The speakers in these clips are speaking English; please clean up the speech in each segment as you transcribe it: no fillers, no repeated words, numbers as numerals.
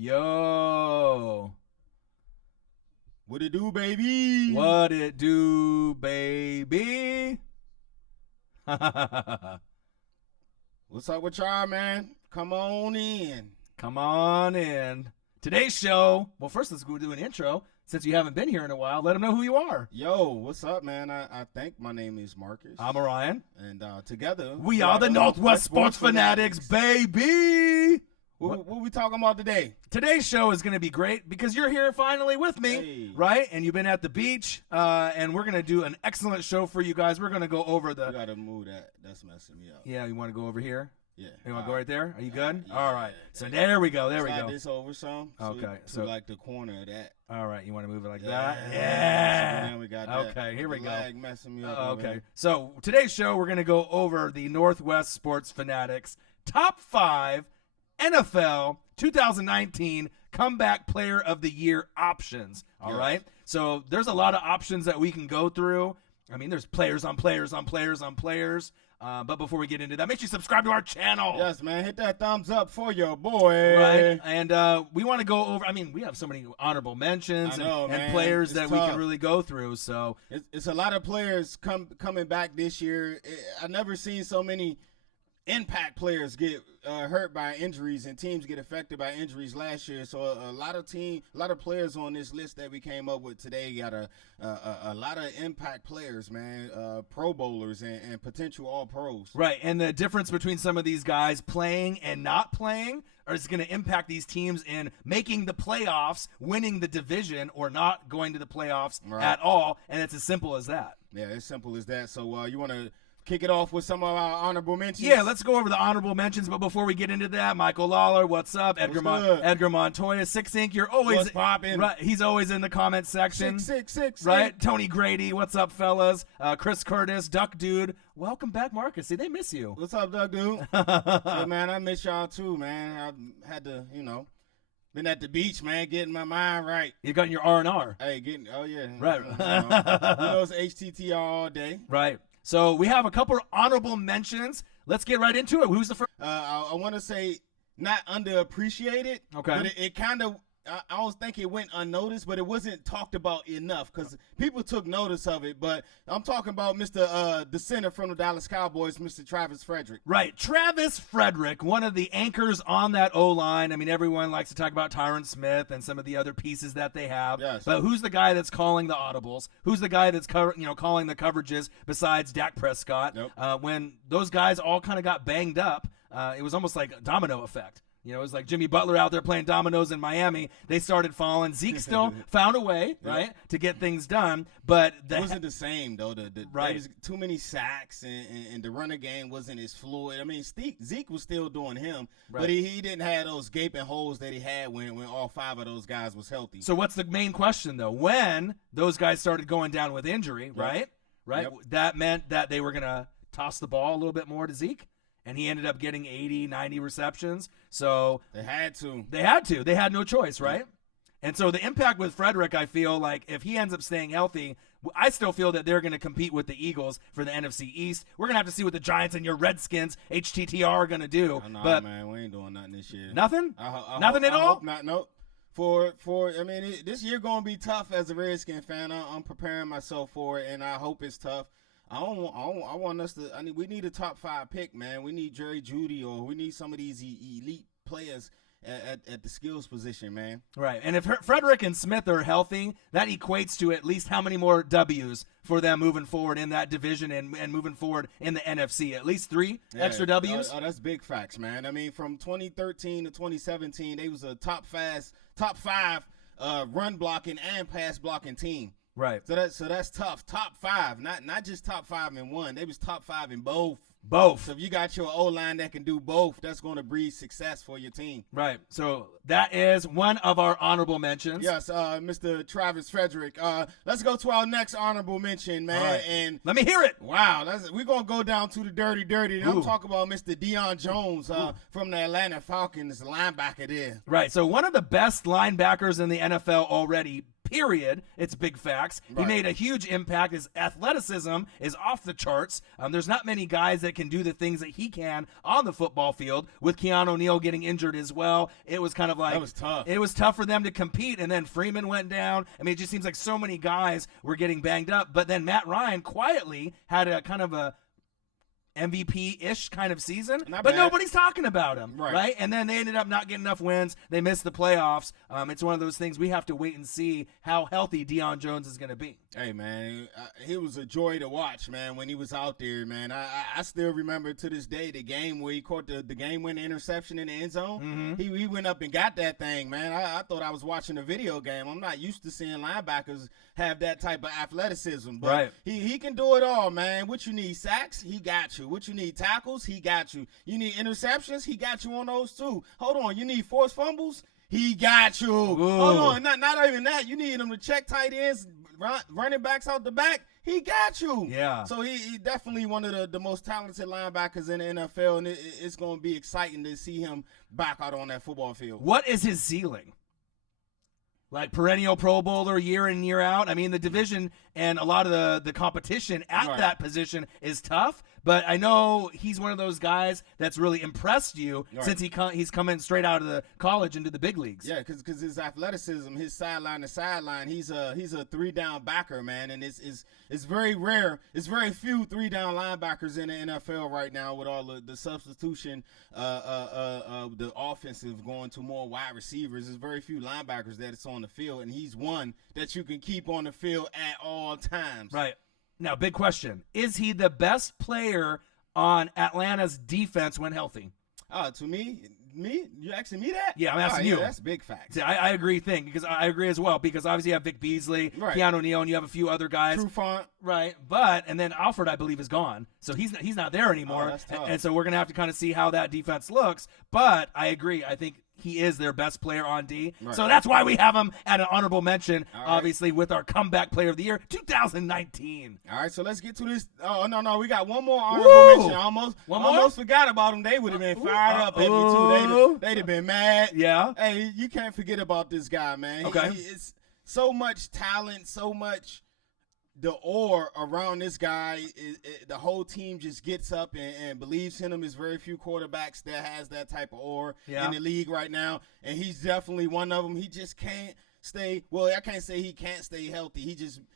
Yo. What it do, baby? What it do, baby? What's up with y'all, man? Come on in. Come on in. Today's show, well, first let's go do an intro. Since you haven't been here in a while, let them know who you are. Yo, what's up, man? I think my name is Marcus. I'm Orion. And together, we are the Northwest Sports Fanatics, baby. What we talking about today? Today's show is going to be great because you're here finally with me, right? And you've been at the beach, and we're going to do an excellent show for you guys. We're going to go over the... You got to move that. That's messing me up. Yeah, you want to go over here? Yeah. You want to go right there? Are you good? Yeah, all right. So there we go. There we Slide go. this over some. Okay. So like the corner of that. All right. You want to move it like that? Yeah. So then we got that. Okay. Here we go. Lag messing me up. Okay. So today's show, we're going to go over the Northwest Sports Fanatics top 5 NFL 2019 Comeback Player of the Year options. All right. So there's a lot of options that we can go through. I mean, there's players on players on players on players. But before we get into that, make sure you subscribe to our channel. Yes, man. Hit that thumbs up for your boy. Right. And we want to go over, I mean, we have so many honorable mentions and players that we can really go through. So it's a lot of players coming back this year. I've never seen so many impact players get hurt by injuries and teams get affected by injuries last year. So a lot of players on this list that we came up with today got a lot of impact players, man, Pro Bowlers and potential All Pros. Right, and the difference between some of these guys playing and not playing is going to impact these teams in making the playoffs, winning the division, or not going to the playoffs at all. And it's as simple as that. Yeah, it's simple as that. So you want to kick it off with some of our honorable mentions? Yeah, let's go over the honorable mentions. But before we get into that, Michael Lawler, what's up? Edgar Montoya, 6 Ink, you're always popping. Right, he's always in the comment section. 666. Right, Tony Grady, what's up, fellas? Chris Curtis, Duck Dude, welcome back, Marcus. See, they miss you. What's up, Duck Dude? Hey, man, I miss y'all too, man. I had to, been at the beach, man, getting my mind right. You got your R&R. Hey, Right. It's HTTR all day. Right. So we have a couple honorable mentions. Let's get right into it. Who's the first? I want to say not underappreciated. Okay. But it kind of, I don't think it went unnoticed, but it wasn't talked about enough because people took notice of it. But I'm talking about the center from the Dallas Cowboys, Mr. Travis Frederick. Right. Travis Frederick, one of the anchors on that O-line. I mean, everyone likes to talk about Tyron Smith and some of the other pieces that they have. Yes. But who's the guy that's calling the audibles? Who's the guy that's calling the coverages besides Dak Prescott? Nope. When those guys all kind of got banged up, it was almost like a domino effect. It was like Jimmy Butler out there playing dominoes in Miami. They started falling. Zeke still found a way, right, to get things done. But it wasn't the same, though. There was too many sacks, and the runner game wasn't as fluid. I mean, Zeke was still doing him, but he didn't have those gaping holes that he had when all 5 of those guys was healthy. So what's the main question, though? When those guys started going down with injury, right? Yep. That meant that they were going to toss the ball a little bit more to Zeke. And he ended up getting 80, 90 receptions. So they had to. They had no choice, right? And so the impact with Frederick, I feel like if he ends up staying healthy, I still feel that they're going to compete with the Eagles for the NFC East. We're going to have to see what the Giants and your Redskins, HTTR, are going to do. But man, we ain't doing nothing this year. Nothing? Nothing at all? Hope not. Nope. This year going to be tough as a Redskin fan. I'm preparing myself for it, and I hope it's tough. We need a top 5 pick, man. We need Jerry Jeudy, or we need some of these elite players at the skills position, man. Right. And if Frederick and Smith are healthy, that equates to at least how many more W's for them moving forward in that division and moving forward in the NFC? At least 3 extra W's? Oh, that's big facts, man. I mean, from 2013 to 2017, they was a top 5 run blocking and pass blocking team. Right. So that's tough. Top 5, not just top 5 in one. They was top 5 in both. Both. So if you got your O-line that can do both, that's going to breed success for your team. Right. So that is one of our honorable mentions. Yes, Mr. Travis Frederick. Let's go to our next honorable mention, man. Right. And let me hear it. Wow, we're going to go down to the dirty. And I'm talking about Mr. Deion Jones from the Atlanta Falcons, linebacker there. Right. So one of the best linebackers in the NFL already, period. It's big facts. Right. He made a huge impact. His athleticism is off the charts. There's not many guys that can do the things that he can on the football field. With Keanu O'Neal getting injured as well, it was kind of like, that was tough. It was tough for them to compete, and then Freeman went down. I mean, it just seems like so many guys were getting banged up. But then Matt Ryan quietly had a kind of a MVP-ish kind of season, but nobody's talking about him, right? And then they ended up not getting enough wins. They missed the playoffs. It's one of those things we have to wait and see how healthy Deion Jones is going to be. Hey, man, he was a joy to watch, man, when he was out there, man. I still remember to this day the game where he caught the game-winning interception in the end zone. Mm-hmm. He went up and got that thing, man. I thought I was watching a video game. I'm not used to seeing linebackers have that type of athleticism, but he can do it all, man. What you need, sacks? He got you. What you need, tackles? He got you. You need interceptions? He got you on those too. Hold on, you need forced fumbles? He got you. Ooh. Hold on, not even that. You need him to check tight ends, running backs out the back. He got you. Yeah. So he definitely one of the most talented linebackers in the NFL, and it's going to be exciting to see him back out on that football field. What is his ceiling? Like perennial Pro Bowler year in, year out? I mean, the division and a lot of the competition at that position is tough, but I know he's one of those guys that's really impressed you since he's coming straight out of the college into the big leagues. Yeah, because his athleticism, his sideline to sideline, he's a 3-down backer, man, and it's very rare. It's very few 3-down linebackers in the NFL right now with all the substitution, the offensive going to more wide receivers. There's very few linebackers that it's on the field, and he's one that you can keep on the field at all times. Right. Now, big question. Is he the best player on Atlanta's defense when healthy? To me, you asking me that? Yeah, I'm asking you. Yeah, that's big facts. See, I agree. Because I agree as well. Because obviously you have Vic Beasley, Keanu O'Neal, and you have a few other guys. Trufant. Right, and then Alfred, I believe, is gone, so he's not there anymore. That's tough. And so we're gonna have to kind of see how that defense looks. But I agree. I think he is their best player on D. Right. So that's why we have him at an honorable mention, obviously, with our comeback player of the year, 2019. All right, so let's get to this. Oh, no, we got one more honorable mention. Almost forgot about him. They would have been fired up at me, too. They'd have been mad. Yeah. Hey, you can't forget about this guy, man. Okay. It's so much talent, so much the aura around this guy. The whole team just gets up and believes in him. There's very few quarterbacks that has that type of aura in the league right now, and he's definitely one of them. He just can't stay – well, I can't say he can't stay healthy. He just –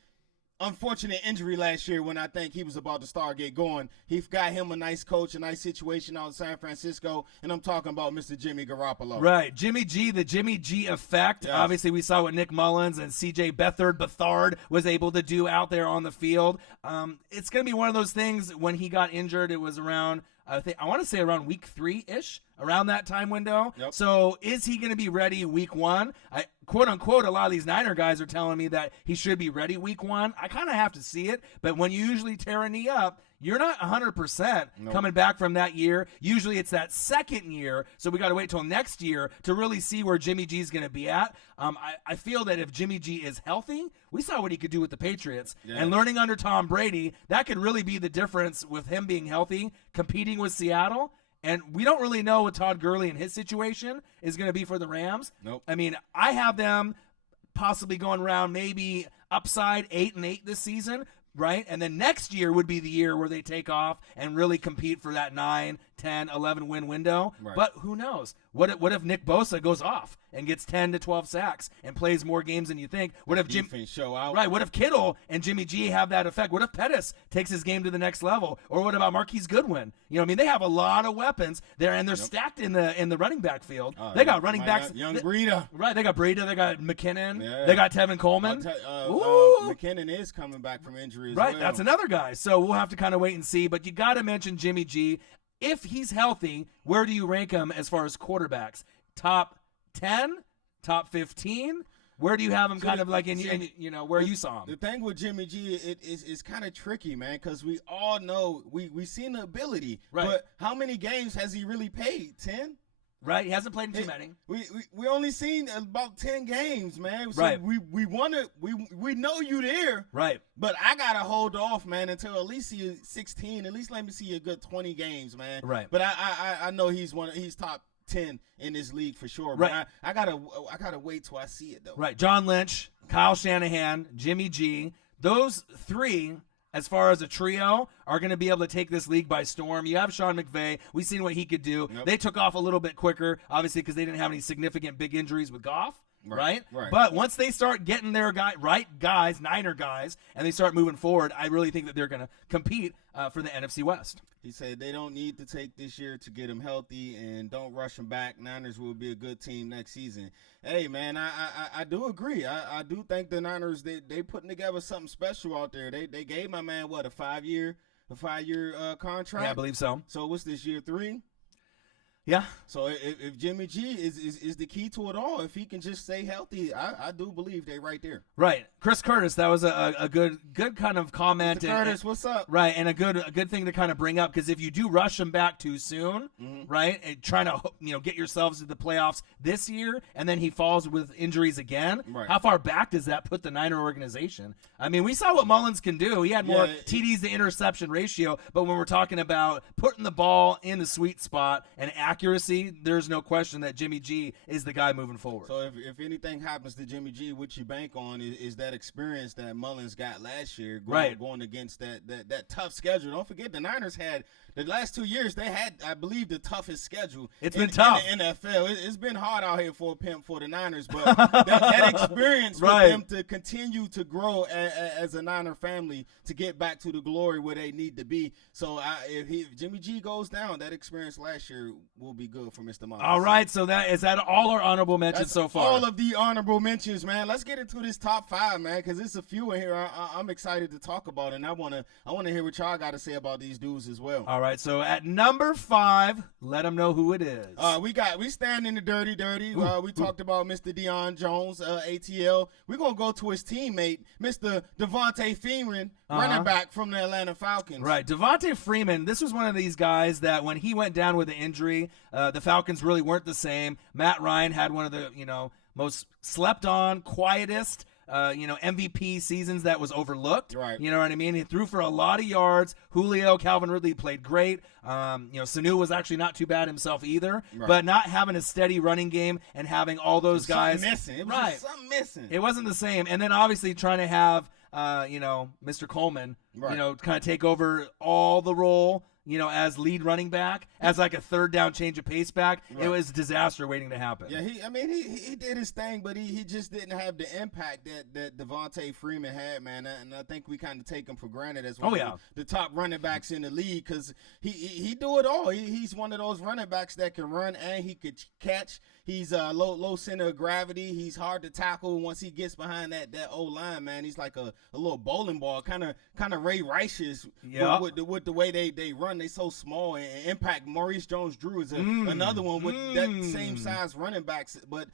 unfortunate injury last year when I think he was about to start get going. He got him a nice coach, a nice situation out in San Francisco, and I'm talking about Mr. Jimmy Garoppolo. Right, Jimmy G, the Jimmy G effect. Yes. Obviously, we saw what Nick Mullins and C.J. Beathard was able to do out there on the field. It's going to be one of those things when he got injured. It was around, I want to say around week 3-ish, around that time window. Yep. So is he going to be ready week 1? Quote unquote, a lot of these Niner guys are telling me that he should be ready week 1. I kind of have to see it, but when you usually tear a knee up, you're not 100% coming back from that year. Usually it's that second year, so we got to wait till next year to really see where Jimmy G is going to be at. I feel that if Jimmy G is healthy, we saw what he could do with the Patriots. Yes. And learning under Tom Brady, that could really be the difference with him being healthy, competing with Seattle. And we don't really know what Todd Gurley and his situation is going to be for the Rams. Nope. I mean, I have them possibly going around maybe upside 8-8 this season, right? And then next year would be the year where they take off and really compete for that 9, 10, 11 win window. Right. But who knows? What if Nick Bosa goes off and gets 10 to 12 sacks and plays more games than you think? What if show out? Right? What if Kittle and Jimmy G have that effect? What if Pettis takes his game to the next level? Or what about Marquise Goodwin? You know, I mean, they have a lot of weapons there, and they're stacked in the running back field. They got running backs. Young Breida. Right? They got Breida. They got McKinnon. Yeah. They got Tevin Coleman. McKinnon is coming back from injury as right? well. That's another guy. So we'll have to kind of wait and see. But you got to mention Jimmy G. If he's healthy, where do you rank him as far as quarterbacks? Top 10? Top 15? Where do you have him kind of like in you know, where you saw him? The thing with Jimmy G is kind of tricky, man, because we all know we seen the ability. Right. But how many games has he really played? 10? Right, he hasn't played in too many. We only seen about 10 games, man. So right. we know you there. Right. But I gotta hold off, man, until at least see 16. At least let me see a good 20 games, man. Right. But I know he's top 10 in this league for sure. Right. But I gotta wait till I see it though. Right. John Lynch, Kyle Shanahan, Jimmy G. Those three, as far as a trio, are going to be able to take this league by storm. You have Sean McVay. We've seen what he could do. Yep. They took off a little bit quicker, obviously, because they didn't have any significant big injuries with Goff. Right? But once they start getting their guys, Niner guys, and they start moving forward, I really think that they're going to compete for the NFC West. He said they don't need to take this year to get him healthy and don't rush him back. Niners will be a good team next season. Hey, man, I do agree. I do think the Niners, they putting together something special out there. They gave my man, what, a five-year contract? Yeah, I believe so. So what's this, year 3? Yeah. So if Jimmy G is the key to it all, if he can just stay healthy, I do believe they right there. Right. Chris Curtis, that was a good kind of comment. Mr. Curtis, what's up? Right, and a good thing to kind of bring up, because if you do rush them back too soon, right, and trying to get yourselves to the playoffs this year, and then he falls with injuries again, how far back does that put the Niner organization? I mean, we saw what Mullins can do. He had more TDs to interception ratio, but when we're talking about putting the ball in the sweet spot and accuracy, there's no question that Jimmy G is the guy moving forward. So if anything happens to Jimmy G, what you bank on is that experience that Mullins got last year going against that tough schedule. Don't forget, the Niners had the last 2 years, they had, I believe, the toughest schedule. It's been tough. In the NFL. It's been hard out here for the Niners, but that experience for them to continue to grow as a Niner family to get back to the glory where they need to be. So if Jimmy G goes down, that experience last year will be good for Mr. Mullins. All right, so is that all our honorable mentions so far? All of the honorable mentions, man. Let's get into this top 5, man, because there's a few in here I'm excited to talk about, and I wanna hear what y'all got to say about these dudes as well. All right, so at number 5, let them know who it is. We stand in the dirty. We talked about Mr. Deion Jones, ATL. We're gonna go to his teammate, Mr. Devontae Freeman, running back from the Atlanta Falcons. Right, Devontae Freeman. This was one of these guys that when he went down with an injury, the Falcons really weren't the same. Matt Ryan had one of the most slept on, quietest MVP seasons that was overlooked. Right. You know what I mean? He threw for a lot of yards. Julio, Calvin Ridley played great. Sanu was actually not too bad himself either. Right. But not having a steady running game and having all those guys. Missing. It was something missing. It wasn't the same. And then obviously trying to have, Mr. Coleman, kind of take over all the role. As lead running back, as like a third down change of pace back, it was a disaster waiting to happen. Yeah, he did his thing, but he just didn't have the impact that Devontae Freeman had, man. And I think we kind of take him for granted as one of the top running backs in the league, because he do it all. He's one of those running backs that can run and he could catch. He's low center of gravity. He's hard to tackle once he gets behind that O-line, man. He's like a little bowling ball, kind of Ray Rice's with the way they run. They so small and impact. Maurice Jones-Drew is another one with that same size running backs. But,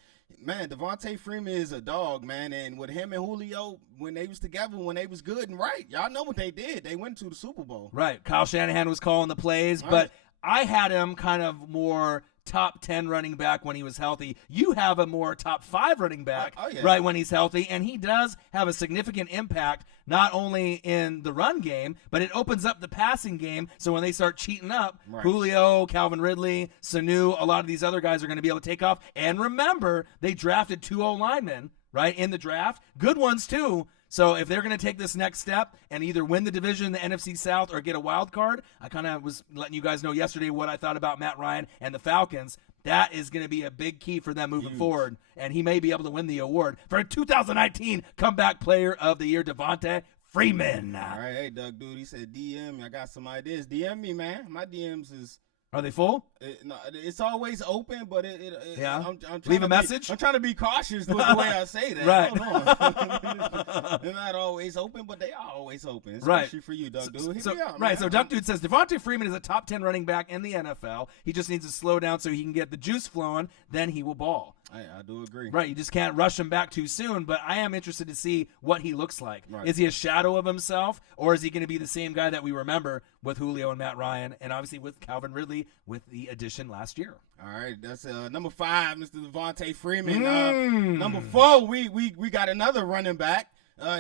man, Devontae Freeman is a dog, man. And with him and Julio, when they was together, when they was good and right, y'all know what they did. They went to the Super Bowl. Right. Kyle Shanahan was calling the plays, but I had him kind of more top 10 running back when he was healthy. You have a more top 5 running back right when he's healthy, and he does have a significant impact not only in the run game, but it opens up the passing game. So when they start cheating up, Julio, Calvin Ridley, Sanu, a lot of these other guys are going to be able to take off. And remember, they drafted 2 O-linemen in the draft, good ones too. So if they're going to take this next step and either win the division in the NFC South or get a wild card, I kind of was letting you guys know yesterday what I thought about Matt Ryan and the Falcons. That is going to be a big key for them moving forward, and he may be able to win the award for 2019 Comeback Player of the Year, Devontae Freeman. All right, hey, Doug, dude, he said DM. I got some ideas. DM me, man. My DMs is... Are they full? No, it's always open, but I'm leave a message. I'm trying to be cautious with the way I say that. Right. They're not always open, but they are always open. Especially for you, Doug Dude. So Doug Dude says Devontae Freeman is a top 10 running back in the NFL. He just needs to slow down so he can get the juice flowing. Then he will ball. I do agree. Right, you just can't rush him back too soon, but I am interested to see what he looks like. Right. Is he a shadow of himself, or is he going to be the same guy that we remember with Julio and Matt Ryan, and obviously with Calvin Ridley with the addition last year? All right, that's number 5, Mr. Devontae Freeman. Number 4, we got another running back.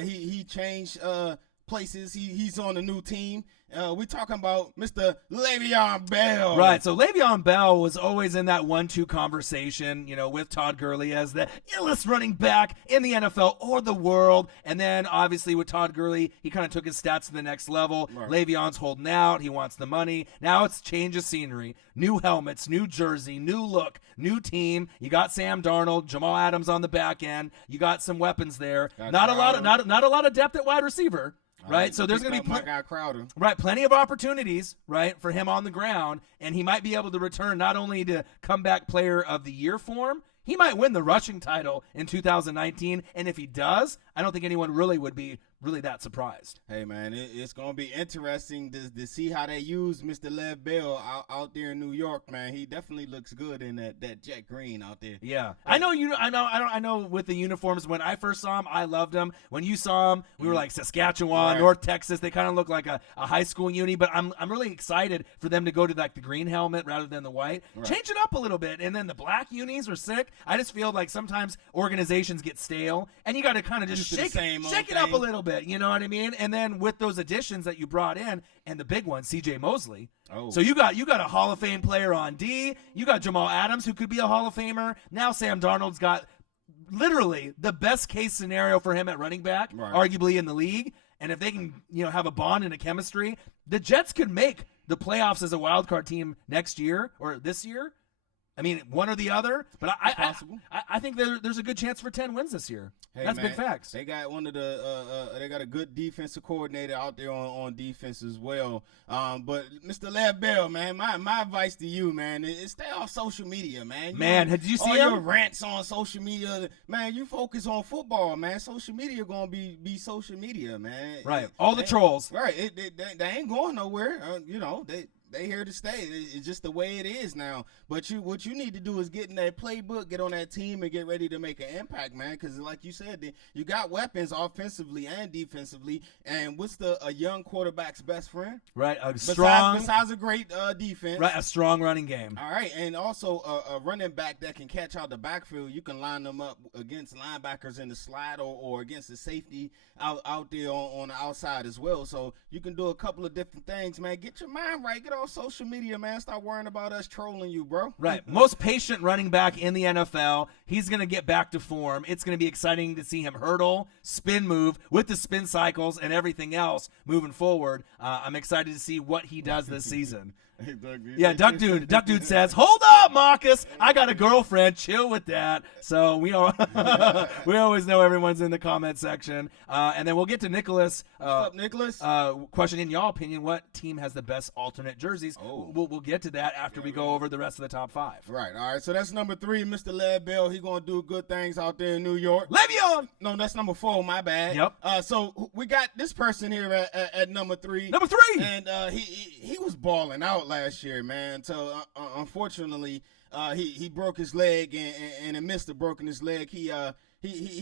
He changed places. He's on a new team. We talking about Mr. Le'Veon Bell. Right, so Le'Veon Bell was always in that 1-2 conversation, with Todd Gurley as the illest running back in the NFL or the world. And then, obviously, with Todd Gurley, he kind of took his stats to the next level. Right. Le'Veon's holding out. He wants the money. Now it's change of scenery. New helmets, new jersey, new look, new team. You got Sam Darnold, Jamal Adams on the back end. You got some weapons there. Not a lot of depth at wide receiver. Right, so there's going to be plenty of opportunities, right, for him on the ground, and he might be able to return not only to comeback player of the year form, he might win the rushing title in 2019, and if he does, I don't think anyone really would be really that surprised. Hey, man, it's going to be interesting to see how they use Mr. Lev Bell out there in New York, man. He definitely looks good in that jet green out there. Yeah. I know with the uniforms, when I first saw him, I loved him. When you saw him, we were like Saskatchewan, North Texas. They kind of look like a high school uni, but I'm really excited for them to go to like the green helmet rather than the white. Right. Change it up a little bit, and then the black unis are sick. I just feel like sometimes organizations get stale, and you got to kind of just shake it up a little bit. You know what I mean? And then with those additions that you brought in, and the big one, C.J. Mosley. Oh. So you got a Hall of Fame player on D. You got Jamal Adams, who could be a Hall of Famer. Now Sam Darnold's got literally the best case scenario for him at running back, arguably in the league. And if they can, have a bond and a chemistry, the Jets could make the playoffs as a wild card team next year or this year. I mean, one or the other, but I think there's a good chance for 10 wins this year. Hey, that's man, big facts. They got they got a good defensive coordinator out there on defense as well. But Mr. Lev Bell, man, my advice to you, man, is stay off social media, man. Did you see all your rants on social media? Man, you focus on football, man. Social media gonna be social media, man. Right, all the trolls. Right, they ain't going nowhere. They here to stay. It's just the way it is now. But what you need to do is get in that playbook, get on that team, and get ready to make an impact, man. Because like you said, you got weapons offensively and defensively. And what's a young quarterback's best friend? Right, besides a great defense. Right, a strong running game. All right, and also a running back that can catch out the backfield. You can line them up against linebackers in the slot or against the safety out there on the outside as well. So you can do a couple of different things, man. Get your mind right. Get on social media, man. Stop worrying about us trolling you, bro. Right. Most patient running back in the NFL. He's going to get back to form. It's going to be exciting to see him hurdle, spin move with the spin cycles and everything else moving forward. I'm excited to see what he does this season. Hey, Doug, Duck Dude says, "Hold up, Marcus. I got a girlfriend. Chill with that." So we always know everyone's in the comment section. And then we'll get to Nicholas. What's up, Nicholas? Question: in y'all opinion, what team has the best alternate jerseys? Oh. We'll get to that after we go over the rest of the top 5. Right. All right. So that's number 3, Mr. Lev Bell. He gonna do good things out there in New York. Le'Veon. No, that's number 4. My bad. Yep. So we got this person here at number 3. Number 3. And he was balling out last year, man. So unfortunately, he broke his leg and amidst the broken his leg, he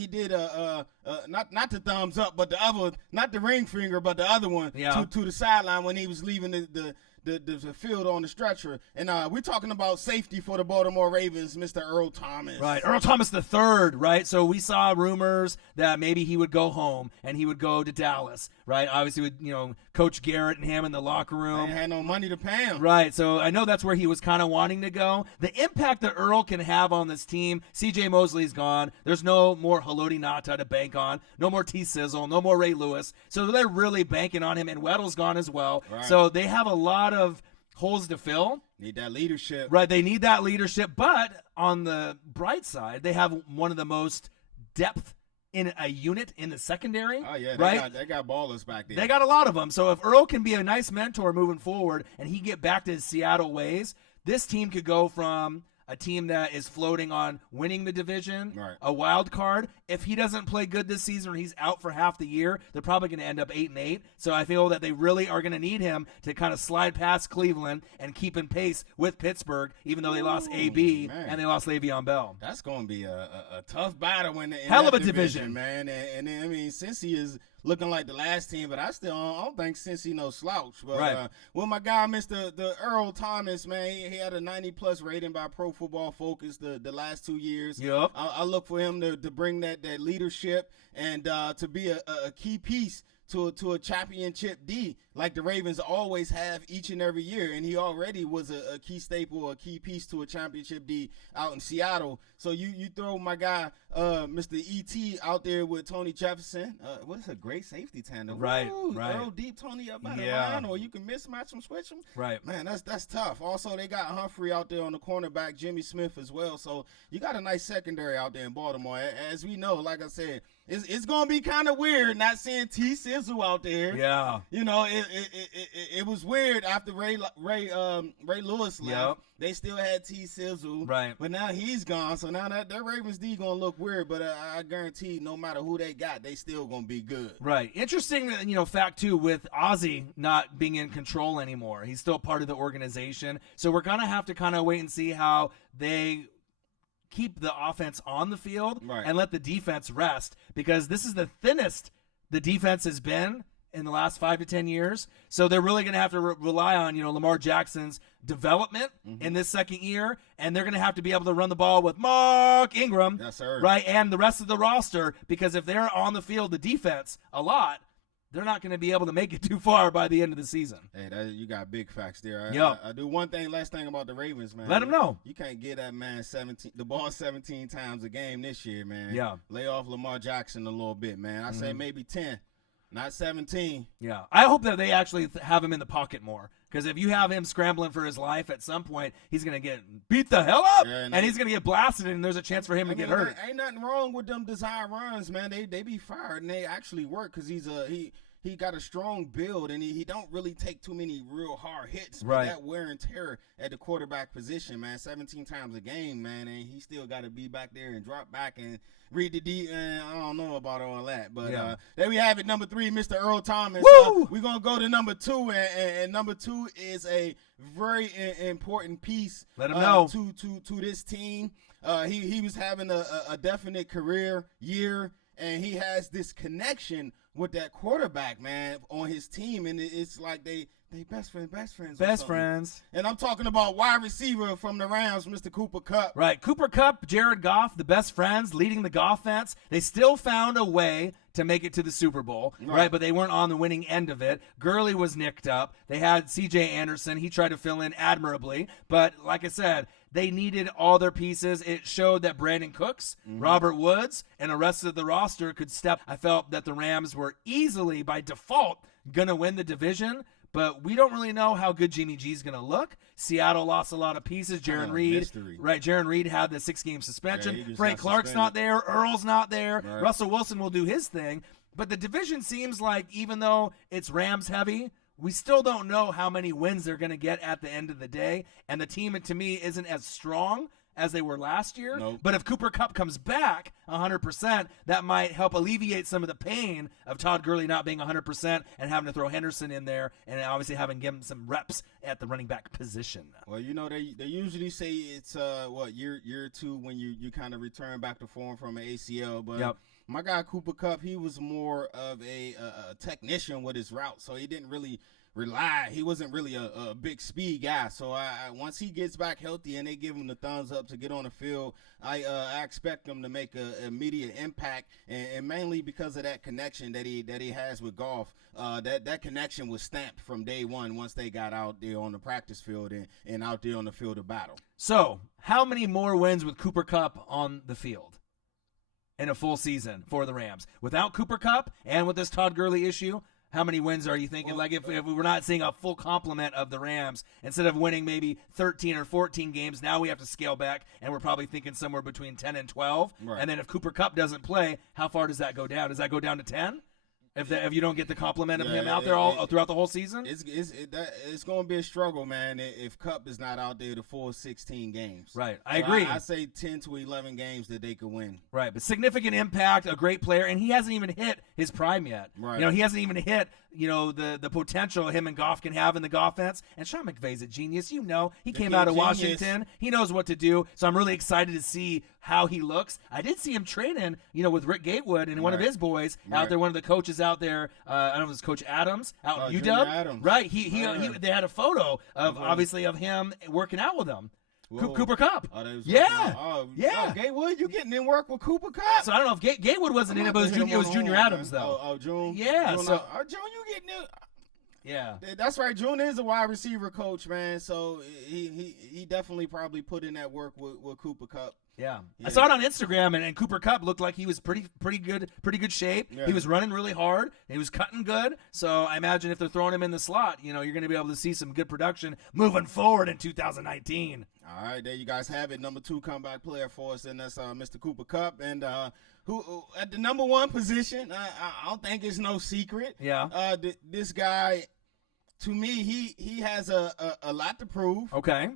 did not the thumbs up, but the other, not the ring finger, but the other one to the sideline when he was leaving the field on the stretcher. And we're talking about safety for the Baltimore Ravens, Mr. Earl Thomas. Right, Earl Thomas the third, right? So we saw rumors that maybe he would go home and he would go to Dallas, right? Obviously with, Coach Garrett and him in the locker room. They had no money to pay him. Right, so I know that's where he was kind of wanting to go. The impact that Earl can have on this team, C.J. Mosley's gone. There's no more Haloti Ngata to bank on. No more T-Sizzle. No more Ray Lewis. So they're really banking on him, and Weddle's gone as well. Right. So they have a lot of holes to fill. Need that leadership. Right, they need that leadership. But on the bright side, they have one of the most depth in a unit in the secondary. Oh, yeah. They got ballers back there. They got a lot of them. So if Earl can be a nice mentor moving forward and he get back to his Seattle ways, this team could go from a team that is floating on winning the division, right, a wild card. If he doesn't play good this season or he's out for half the year, they're probably going to end up 8-8. So I feel that they really are going to need him to kind of slide past Cleveland and keep in pace with Pittsburgh, even though they lost AB and they lost Le'Veon Bell. That's going to be a tough battle in hell of a division, man. And I mean, since he is looking like the last team, but I don't think Cincy no slouch. But right. Well, my guy, the Earl Thomas, man, he had a 90+ rating by Pro Football Focus the last 2 years. Yep. I look for him to bring that leadership and to be a key piece to a championship D like the Ravens always have each and every year. And he already was a key staple, a key piece to a championship D out in Seattle. So you throw my guy, Mr. E.T. out there with Tony Jefferson. What's a great safety tandem? Right, Woo, right. Earl deep, Tony up by the line, or you can mismatch them, switch them. Right. Man, that's tough. Also, they got Humphrey out there on the cornerback, Jimmy Smith as well. So you got a nice secondary out there in Baltimore. As we know, like I said, it's gonna be kind of weird not seeing T. Sizzle out there. Yeah. You know, it was weird after Ray Lewis left. Yep. They still had T. Sizzle. Right. But now he's gone. So now that Ravens D gonna look weird. But I guarantee no matter who they got, they still gonna be good. Right. Interesting, fact too, with Ozzie not being in control anymore. He's still part of the organization. So we're gonna have to kind of wait and see how they keep the offense on the field and let the defense rest, because this is the thinnest the defense has been in the last 5 to 10 years. So they're really going to have to rely on, Lamar Jackson's development in this second year, and they're going to have to be able to run the ball with Mark Ingram, yes, sir. right, and the rest of the roster, because if they're on the field, the defense, a lot, they're not going to be able to make it too far by the end of the season. Hey, you got big facts there. Yep. I do one thing, last thing about the Ravens, man. Let them know. You can't get that man the ball 17 times a game this year, man. Yeah. Lay off Lamar Jackson a little bit, man. I say maybe 10, not 17. Yeah. I hope that they actually have him in the pocket more, because if you have him scrambling for his life, at some point he's going to get beat the hell up, and he's going to get blasted, and there's a chance for him to get hurt. Ain't nothing wrong with them design runs, man. They be fired, and they actually work, because he got a strong build, and he don't really take too many real hard hits. But that wear and tear at the quarterback position, man, 17 times a game, man, and he still got to be back there and drop back and read the D. And I don't know about all that. But there we have it, number 3, Mr. Earl Thomas. We're going to go to number 2, and number 2 is a very important piece Let him know. To this team. He was having a definite career year, and he has this connection with that quarterback, man, on his team, and it's like they best friends. And I'm talking about wide receiver from the Rams, Mr. Cooper Kupp. Right, Cooper Kupp, Jared Goff, the best friends, leading the Goffense. They still found a way to make it to the Super Bowl, right? But they weren't on the winning end of it. Gurley was nicked up. They had C.J. Anderson. He tried to fill in admirably, but like I said, they needed all their pieces. It showed that Brandon Cooks, Robert Woods, and the rest of the roster could step. I felt that the Rams were easily, by default, going to win the division, but we don't really know how good Jimmy G's going to look. Seattle lost a lot of pieces. Jaron Reed had the 6-game suspension. Frank Clark's not there. Earl's not there. Right. Russell Wilson will do his thing. But the division seems like, even though it's Rams heavy, we still don't know how many wins they're going to get at the end of the day. And the team, to me, isn't as strong as they were last year. Nope. But if Cooper Kupp comes back 100%, that might help alleviate some of the pain of Todd Gurley not being 100% and having to throw Henderson in there, and obviously having given some reps at the running back position. Well, they usually say it's year 2 when you kind of return back to form from an ACL, but my guy Cooper Kupp, he was more of a technician with his route, so he didn't really rely. He wasn't really a big speed guy. So once he gets back healthy and they give him the thumbs up to get on the field, I expect him to make an immediate impact, and mainly because of that connection that he has with Goff. That connection was stamped from day one once they got out there on the practice field and out there on the field of battle. So how many more wins with Cooper Kupp on the field in a full season for the Rams? Without Cooper Kupp and with this Todd Gurley issue, how many wins are you thinking? Well, like if we were not seeing a full complement of the Rams, instead of winning maybe 13 or 14 games, now we have to scale back, and we're probably thinking somewhere between 10 and 12. Right. And then if Cooper Kupp doesn't play, how far does that go down? Does that go down to 10? If you don't get the compliment of him out there throughout the whole season? It's going to be a struggle, man, if Kupp is not out there the full 16 games. Right, I agree. I say 10 to 11 games that they could win. Right, but significant impact, a great player, and he hasn't even hit his prime yet. Right. He hasn't even hit the potential him and Goff can have in the Goffense. And Sean McVay's a genius. He came out of Washington. He knows what to do. So I'm really excited to see how he looks. I did see him training, with Rick Gatewood and one of his boys out there, one of the coaches out there. I don't know if it was Coach Adams out in UW. Adams. Right. They had a photo of obviously of him working out with them. Cooper Kupp. Oh, that was Yeah. Gatewood, you getting in work with Cooper Kupp? So I don't know if Gatewood wasn't in it, but it was Junior Adams, though. Oh, June. Yeah. June, so June, you getting in? yeah. That's right. June is a wide receiver coach, man. So he definitely probably put in that work with Cooper Kupp. Yeah. I saw it on Instagram, and Cooper Kupp looked like he was pretty good shape. Yeah. He was running really hard. He was cutting good. So I imagine if they're throwing him in the slot, you're going to be able to see some good production moving forward in 2019. All right, there you guys have it. Number 2 comeback player for us, and that's Mr. Cooper Kupp. And who at the number 1 position, I don't think it's no secret. Yeah. This guy, to me, he has a lot to prove. Okay.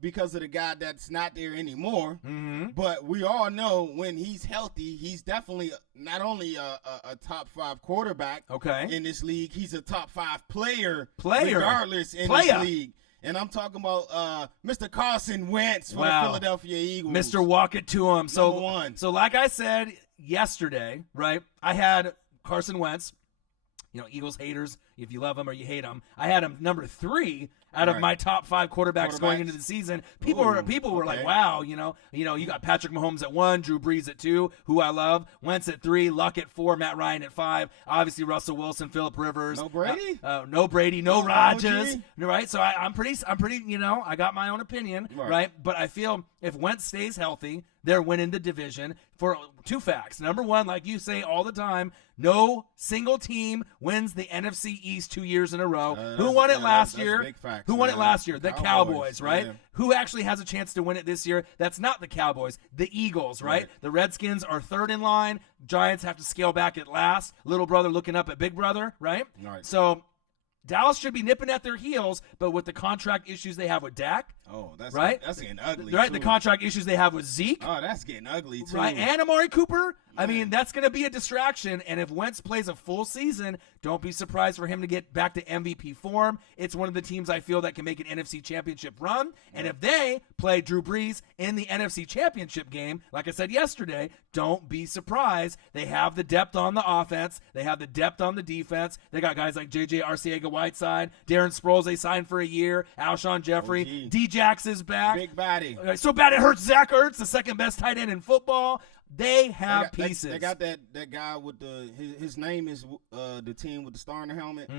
Because of the guy that's not there anymore. Mm-hmm. But we all know when he's healthy, he's definitely not only a top 5 quarterback. Okay. In this league, he's a top 5 player. Player. Regardless in this league. And I'm talking about Mr. Carson Wentz for the Philadelphia Eagles. Mr. Walk it to him. Number 1. So like I said yesterday, right, I had Carson Wentz. Eagles haters, if you love him or you hate him. I had him number 3 out of my top 5 quarterbacks going into the season. People were like, wow, you got Patrick Mahomes at 1, Drew Brees at 2, who I love, Wentz at 3, Luck at 4, Matt Ryan at 5, obviously Russell Wilson, Phillip Rivers. No Brady? No Brady, no Rodgers, right? So I'm pretty, I got my own opinion, right? But I feel if Wentz stays healthy, they're winning the division for 2 facts. Number 1, like you say all the time, no single team wins the NFC East 2 years in a row. Who won it last year? Big facts, Who won it last year? The Cowboys, right? Yeah. Who actually has a chance to win it this year? That's not the Cowboys, the Eagles, right? The Redskins are 3rd in line. Giants have to scale back at last. Little brother looking up at big brother, right? So Dallas should be nipping at their heels, but with the contract issues they have with Dak, that's getting ugly. Right, too. the contract issues they have with Zeke, that's getting ugly too. Right, and Amari Cooper. I mean, that's going to be a distraction. And if Wentz plays a full season, don't be surprised for him to get back to MVP form. It's one of the teams I feel that can make an NFC Championship run. And if they play Drew Brees in the NFC Championship game, like I said yesterday, don't be surprised. They have the depth on the offense. They have the depth on the defense. They got guys like J.J. Arcega-Whiteside, Darren Sproles they signed for a year, Alshon Jeffrey, D-Jax is back. Big body. So bad it hurts Zach Ertz, the second best tight end in football. They have pieces. They got that guy with his name is the team with the star in the helmet.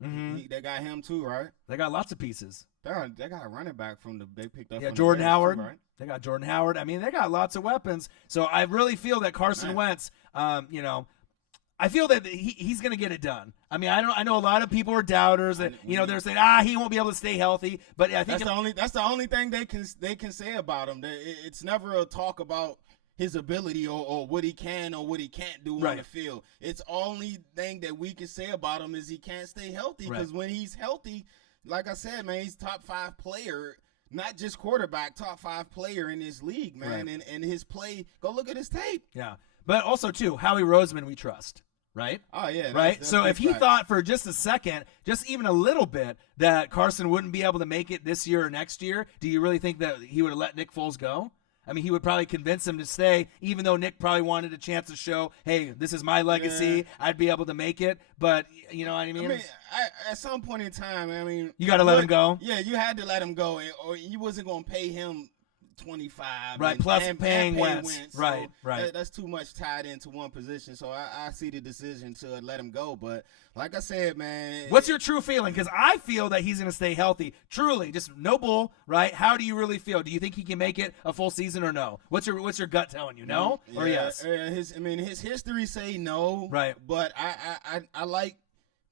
They got him too, right? They got lots of pieces. They got a running back they picked up. Yeah, from Jordan the Howard. too, right? They got Jordan Howard. I mean, they got lots of weapons. So I really feel that Carson Wentz, I feel that he's going to get it done. I mean, I know a lot of people are doubters that they're saying he won't be able to stay healthy. But I think that's the only thing they can say about him. It's never a talk about his ability or what he can or what he can't do on the field. It's only thing that we can say about him is he can't stay healthy, because when he's healthy, like I said, man, he's top 5 player, not just quarterback, top 5 player in this league, man. And his play, go look at his tape. Yeah, but also too, Howie Roseman we trust. Right? Oh, yeah. Right? So if he thought for just a second, just even a little bit, that Carson wouldn't be able to make it this year or next year, do you really think that he would have let Nick Foles go? I mean, he would probably convince him to stay, even though Nick probably wanted a chance to show, hey, this is my legacy. Yeah. I'd be able to make it. But, you know what I mean? At some point in time, you got to let him go? Yeah, you had to let him go, or you wasn't going to pay him $25, right? Plus paying Wentz, right? Right. That's too much tied into one position. So I see the decision to let him go. But like I said, man, what's your true feeling? Because I feel that he's going to stay healthy. Truly, just no bull, right? How do you really feel? Do you think he can make it a full season or no? What's your gut telling you? No or yes? His history say no, right? But I like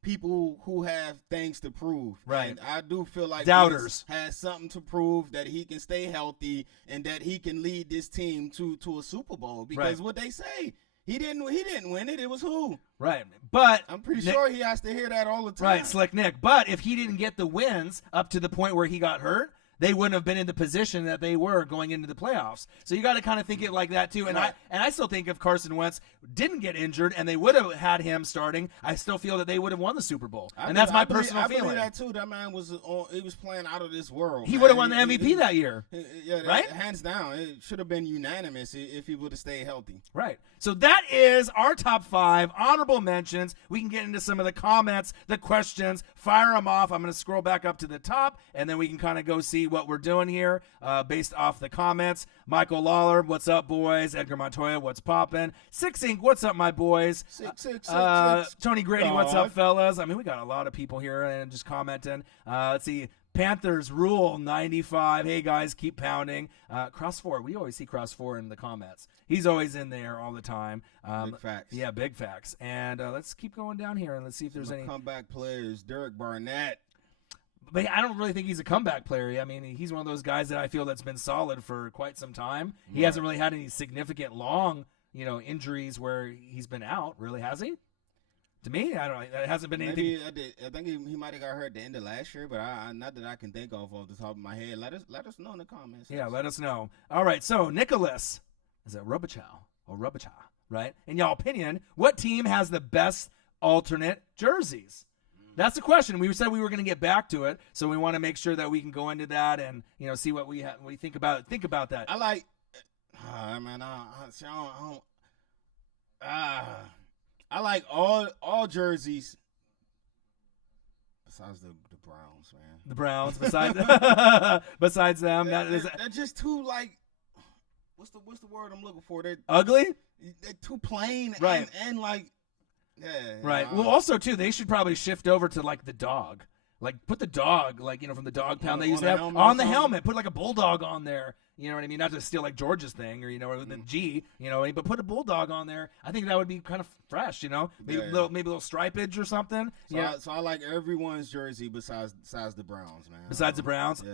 people who have things to prove. Right. And I do feel like doubters has something to prove, that he can stay healthy and that he can lead this team to a Super Bowl. Because what they say, he didn't win it. It was who? Right. But I'm pretty sure he has to hear that all the time. Right, Slick Nick. But if he didn't get the wins up to the point where he got hurt, they wouldn't have been in the position that they were going into the playoffs. So you got to kind of think it like that too. And I still think if Carson Wentz didn't get injured and they would have had him starting, I still feel that they would have won the Super Bowl. That's my personal feeling. I believe that too. That man was playing out of this world. He would have won the MVP that year. Yeah, right? Hands down. It should have been unanimous if he would have stayed healthy. Right. So that is our top 5 honorable mentions. We can get into some of the comments, the questions, fire them off. I'm going to scroll back up to the top, and then we can kind of go see what we're doing here based off the comments. Michael Lawler, what's up, boys? Edgar Montoya, what's poppin'? Six Ink, what's up, my boys? Six. Tony Grady, what's up, fellas? I mean, we got a lot of people here and just commenting. Let's see. Panthers rule 95. Hey guys, keep pounding. Cross 4. We always see Cross 4 in the comments. He's always in there all the time. Big facts. Yeah, big facts. And let's keep going down here and let's see if there's any comeback players. Derek Barnett. But I don't really think he's a comeback player. I mean, he's one of those guys that I feel that's been solid for quite some time. He hasn't really had any significant long, injuries where he's been out. Really, has he? To me, I don't know. It hasn't been anything. I think he might have got hurt at the end of last year, but not that I can think of off the top of my head. Let us know in the comments. Yeah, let us know. All right, so Nicholas, is it Robichow or Robicha, right? In y'all opinion, what team has the best alternate jerseys? That's the question. We said we were going to get back to it, so we want to make sure that we can go into that and see what we think about it. Think about that. I like. I like all jerseys besides the Browns, man. The Browns, besides them, they're just too like. What's the word I'm looking for? They're ugly. They're too plain, right? And like, yeah, right. Well, also too, they should probably shift over to like the dog. Like put the dog, from the dog pound they used to have on the helmet. Put like a bulldog on there. You know what I mean? Not to steal like George's thing or the G. But put a bulldog on there. I think that would be kind of fresh. Maybe a little stripage or something. So I like everyone's jersey besides the Browns, man. Besides the Browns,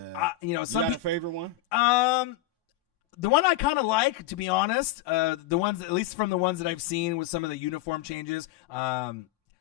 you got a favorite one? The one I kind of like, to be honest, the ones at least from the ones that I've seen with some of the uniform changes.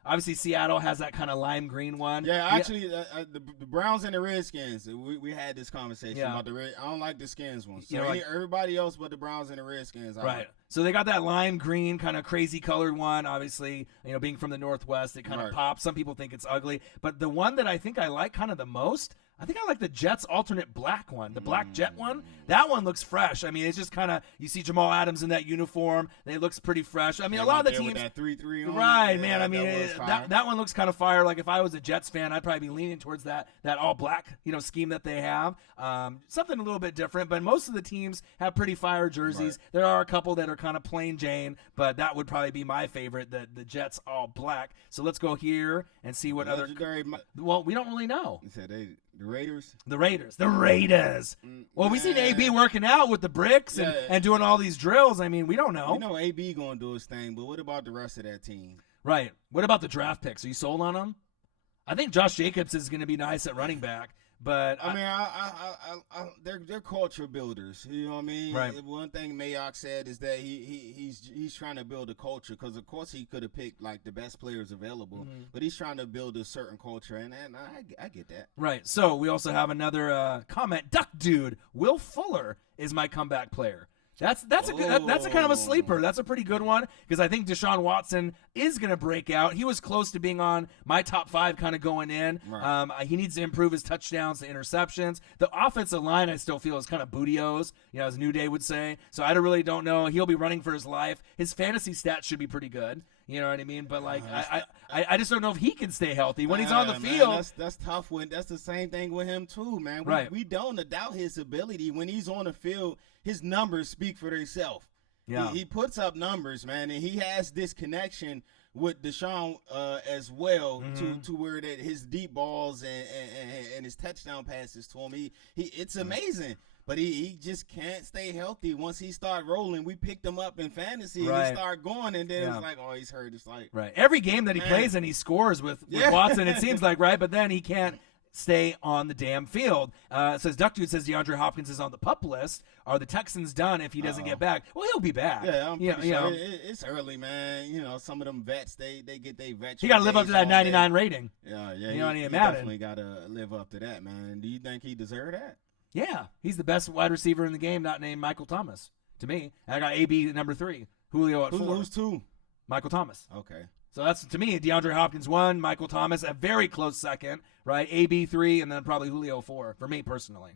Obviously, Seattle has that kind of lime green one. Yeah, actually, the Browns and the Redskins, we had this conversation about the Red. I don't like the Skins one. So everybody else but the Browns and the Redskins. Right. So they got that lime green kind of crazy colored one. Obviously, being from the Northwest, it kind of pops. Some people think it's ugly. But the one that I think I like kind of the most, I think I like the Jets alternate black one, the black Jet one. That one looks fresh. I mean, it's just kind of, you see Jamal Adams in that uniform. It looks pretty fresh. I mean, a lot of the teams. With that 3-3 on right, man. I mean, that one looks kind of fire. Like if I was a Jets fan, I'd probably be leaning towards that all black, scheme that they have. Something a little bit different, but most of the teams have pretty fire jerseys. Right. There are a couple that are kind of plain Jane, but that would probably be my favorite, the Jets all black. So let's go here and see what other. Well, we don't really know. You said the Raiders? The Raiders. Well, we seen AB working out with the bricks and doing all these drills. I mean, we don't know. AB going to do his thing, but what about the rest of that team? Right. What about the draft picks? Are you sold on them? I think Josh Jacobs is going to be nice at running back. But they're culture builders. You know what I mean? Right. One thing Mayock said is that he's trying to build a culture because of course he could have picked like the best players available, but he's trying to build a certain culture, and I get that. Right. So we also have another comment. Duck Dude, Will Fuller is my comeback player. That's a kind of a sleeper. That's a pretty good one because I think Deshaun Watson is going to break out. He was close to being on my top 5 kind of going in. Right. He needs to improve his touchdowns to interceptions. The offensive line I still feel is kind of bootios, as New Day would say. So I really don't know. He'll be running for his life. His fantasy stats should be pretty good. You know what I mean? But I just don't know if he can stay healthy when he's on the field. Man, that's tough. That's the same thing with him too, man. We don't doubt his ability when he's on the field. His numbers speak for themselves. Yeah, he puts up numbers, man, and he has this connection with Deshaun as well to where that his deep balls and his touchdown passes to him. It's amazing. But he just can't stay healthy. Once he start rolling, we picked him up in fantasy and he start going, and then it's like, oh, he's hurt. It's like every game that he plays and he scores with Watson, it seems like, right? But then he can't stay on the damn field. Says Duck Dude says DeAndre Hopkins is on the PUP list. Are the Texans done if he doesn't get back? Well, he'll be back. Yeah, I'm pretty sure. It's early, man. Some of them vets, they get their vets. He got to live up to that 99 rating. Yeah. He definitely got to live up to that, man. Do you think he deserved that? Yeah, he's the best wide receiver in the game, not named Michael Thomas. To me, and I got AB at number 3, Julio at 4. Who's 2? Michael Thomas. Okay. So that's, to me, DeAndre Hopkins 1, Michael Thomas a very close second, right? AB 3, and then probably Julio 4 for me personally.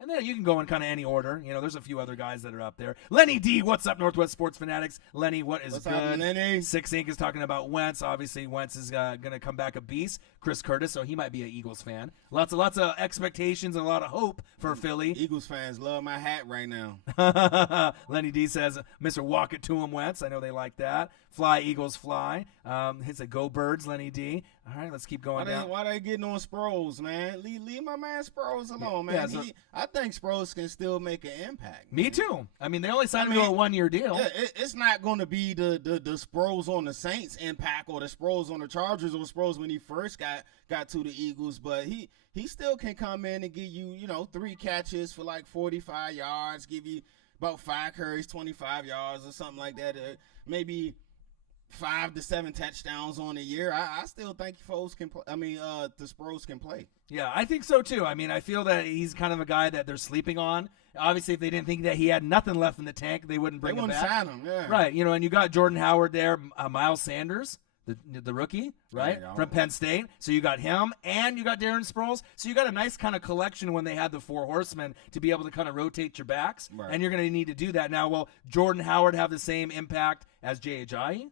And then you can go in kind of any order. You know, there's a few other guys that are up there. Lenny D, what's up, Northwest Sports Fanatics? Lenny, what is What's good? up, Lenny? Six Ink is talking about Wentz. Obviously, Wentz is going to come back a beast. Chris Curtis, so he might be an Eagles fan. Lots of expectations and a lot of hope for Philly. Eagles fans love my hat right now. Lenny D says, Mr. Walk It To Him Wentz. I know they like that. Fly, Eagles, fly. He said, go Birds, Lenny D. All right, let's keep going down. Why they getting on Sproles, man? Leave my man Sproles alone, man. Yeah, I think Sproles can still make an impact. Me man. too. I mean, they only signed him to a 1-year deal. Yeah, it's not going to be the Sproles on the Saints impact or the Sproles on the Chargers or Sproles when he first got to the Eagles, but he still can come in and give you, 3 catches for like 45 yards, give you about 5 carries, 25 yards or something like that. Maybe 5 to 7 touchdowns on a year. I still think Foles can play. The Sproles can play. Yeah, I think so too. I mean, I feel that he's kind of a guy that they're sleeping on. Obviously, if they didn't think that he had nothing left in the tank, they wouldn't bring him back. Sign him, yeah. Right, and you got Jordan Howard there, Miles Sanders, the rookie, right, from Penn State. So you got him, and you got Darren Sproles. So you got a nice kind of collection when they had the 4 horsemen to be able to kind of rotate your backs, right. And you're going to need to do that. Now, will Jordan Howard have the same impact as Jay Ajayi?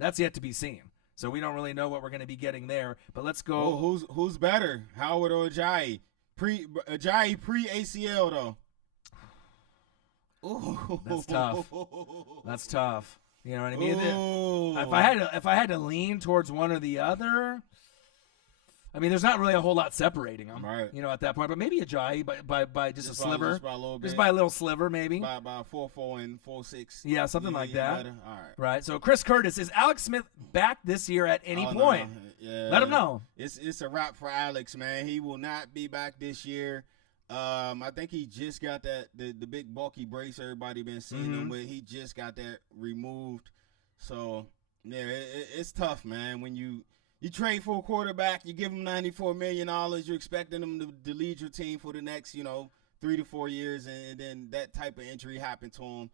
That's yet to be seen. So we don't really know what we're going to be getting there. But let's go. Well, who's better, Howard or Ajayi? Ajayi pre-ACL, though. Ooh. That's tough. That's tough. You know what I mean? Ooh. If I had to lean towards one or the other, I mean, there's not really a whole lot separating them, right? At that point. But maybe Ajayi by just a sliver, just by a little sliver, maybe by 4.4 and 4.6. Yeah, something like that. Better. All right. Right. So Chris Curtis, is Alex Smith back this year at any point? No. Yeah. Let him know. It's a wrap for Alex, man. He will not be back this year. I think he just got the big bulky brace everybody been seeing him with. He just got that removed. So yeah, it's tough, man. When you trade for a quarterback, you give him $94 million, you're expecting him to lead your team for the next 3 to 4 years, and then that type of injury happened to him.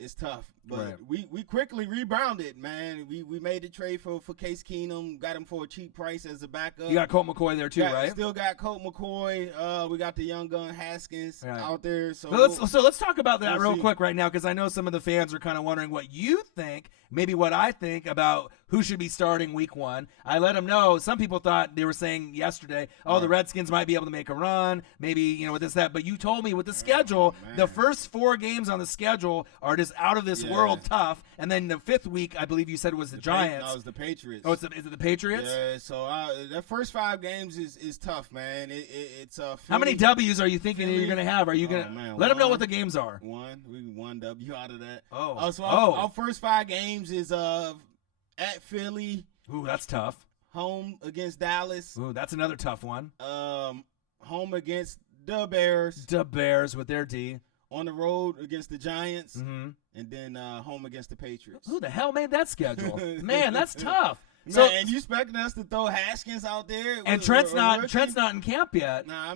It's tough, but right. we quickly rebounded, man. We made the trade for Case Keenum, got him for a cheap price as a backup. You got Colt McCoy there too, right? Still got Colt McCoy. We got the young gun Haskins out there. So let's talk about that real quick right now, because I know some of the fans are kind of wondering what you think, maybe what I think about who should be starting week 1. I let them know. Some people thought, they were saying yesterday, the Redskins might be able to make a run, maybe with this, that. But you told me with the schedule, the first 4 games on the schedule are just out of this world tough, and then the 5th week, I believe you said, was the Giants. No, it was the Patriots. Oh, is it the Patriots? Yeah. So the first 5 games is tough, man. It's how many W's are you thinking you're going to have? Are you going to let them know what the games are? One W out of that. Our first 5 games is at Philly. Ooh, that's tough. Home against Dallas. Ooh, that's another tough one. Home against the Bears. The Bears with their D. On the road against the Giants. Mm-hmm. And then home against the Patriots. Who the hell made that schedule? Man, that's tough. So, and you expecting us to throw Haskins out there? And Trent's not in camp yet. Nah,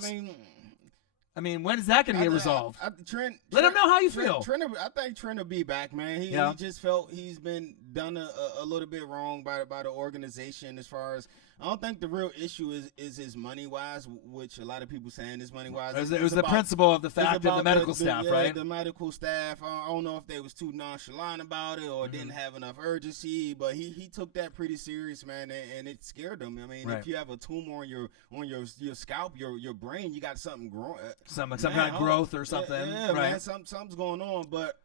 I mean, when is that going to get resolved? Trent, let him know how you feel. I think Trent will be back, man. He just felt he's been done a little bit wrong by the organization as far as. I don't think the real issue is his money wise, which a lot of people saying is money wise. It was the principle of the fact of the medical staff, right? The medical staff. I don't know if they was too nonchalant about it or didn't have enough urgency, but he took that pretty serious, man, and it scared him. I mean, if you have a tumor on your scalp, your brain, you got something growing, some kind of growth or something. Yeah, right. Man, something's going on. But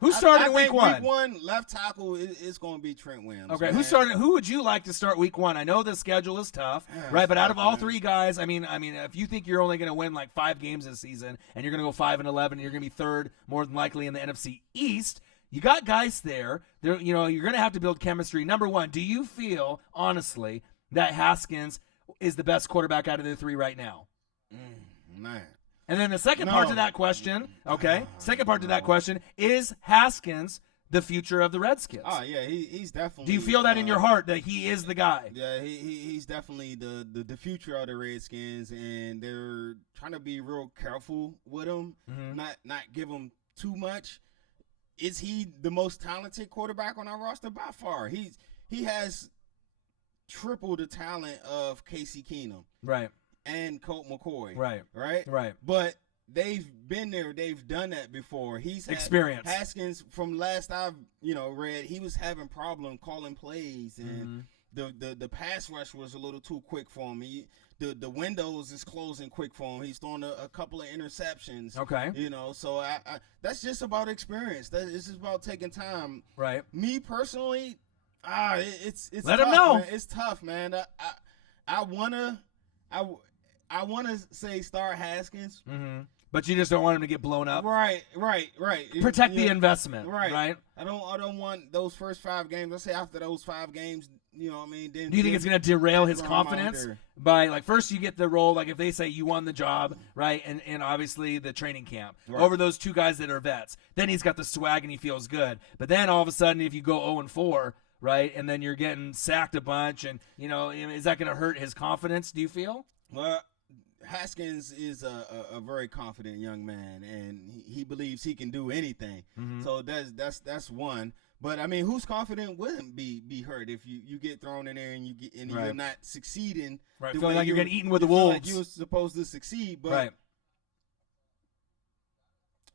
who's starting week 1? Week 1 left tackle is going to be Trent Williams. Okay, man. Who would you like to start week 1? I know the schedule is tough, right? But out of all 3 guys, I mean, if you think you're only going to win like 5 games this season and you're going to go 5-11, and you're going to be 3rd more than likely in the NFC East, you got guys there. You're going to have to build chemistry. Number 1, do you feel honestly that Haskins is the best quarterback out of the 3 right now? Man. And then the second part to that question, is Haskins the future of the Redskins? Oh, yeah, he's definitely. Do you feel that in your heart that he is the guy? Yeah, he's definitely the future of the Redskins, and they're trying to be real careful with him, not give him too much. Is he the most talented quarterback on our roster? By far. He has triple the talent of Casey Keenum. Right. and Colt McCoy. Right. But they've been there. They've done that before. He's had experience. Haskins, from last I've read, he was having problem calling plays, and the pass rush was a little too quick for him. The windows is closing quick for him. He's throwing a couple of interceptions. Okay. So I that's just about experience. It's just about taking time. Right. Me personally, it's let tough, him know. Man. It's tough, man. I wanna say start Haskins. But you just don't want him to get blown up. Right. Protect the investment. Right. I don't want those first 5 games. Let's say after those 5 games, you know what I mean? Then, do you think it's going to derail his confidence? By, like, first you get the role, like if they say you won the job, right, and obviously the training camp, over those 2 guys that are vets. Then he's got the swag and he feels good. But then all of a sudden if you go 0-4, right, and then you're getting sacked a bunch, and, is that going to hurt his confidence, do you feel? Well, Haskins is a very confident young man, and he believes he can do anything. So that's one. But I mean, who's confident wouldn't be hurt if you get thrown in there and you're not succeeding? Right, feeling like you're getting eaten with the wolves. Like you were supposed to succeed, but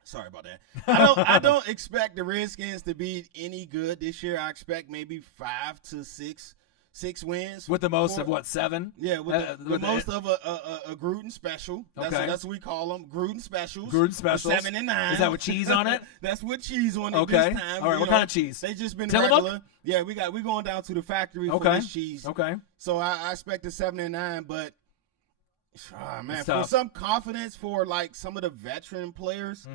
sorry about that. I don't expect the Redskins to be any good this year. I expect maybe 5 to 6 wins. With the most of what, 7? Yeah, with the most of a Gruden special. That's what we call them, Gruden specials. 7 and 9. Is that with cheese on it? That's with cheese on it okay. this time. All right, what kind of cheese? They just been Tillamook? regular. Yeah, we're going down to the factory for this cheese. Okay. So I expect a 7 and 9, but man, for tough. some confidence for like some of the veteran players.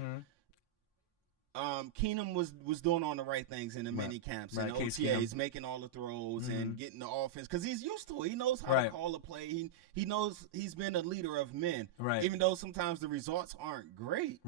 Keenum was doing all the right things in the mini camps and OTAs, making all the throws and getting the offense because he's used to it. He knows how to call a play. He knows he's been a leader of men. Even though sometimes the results aren't great.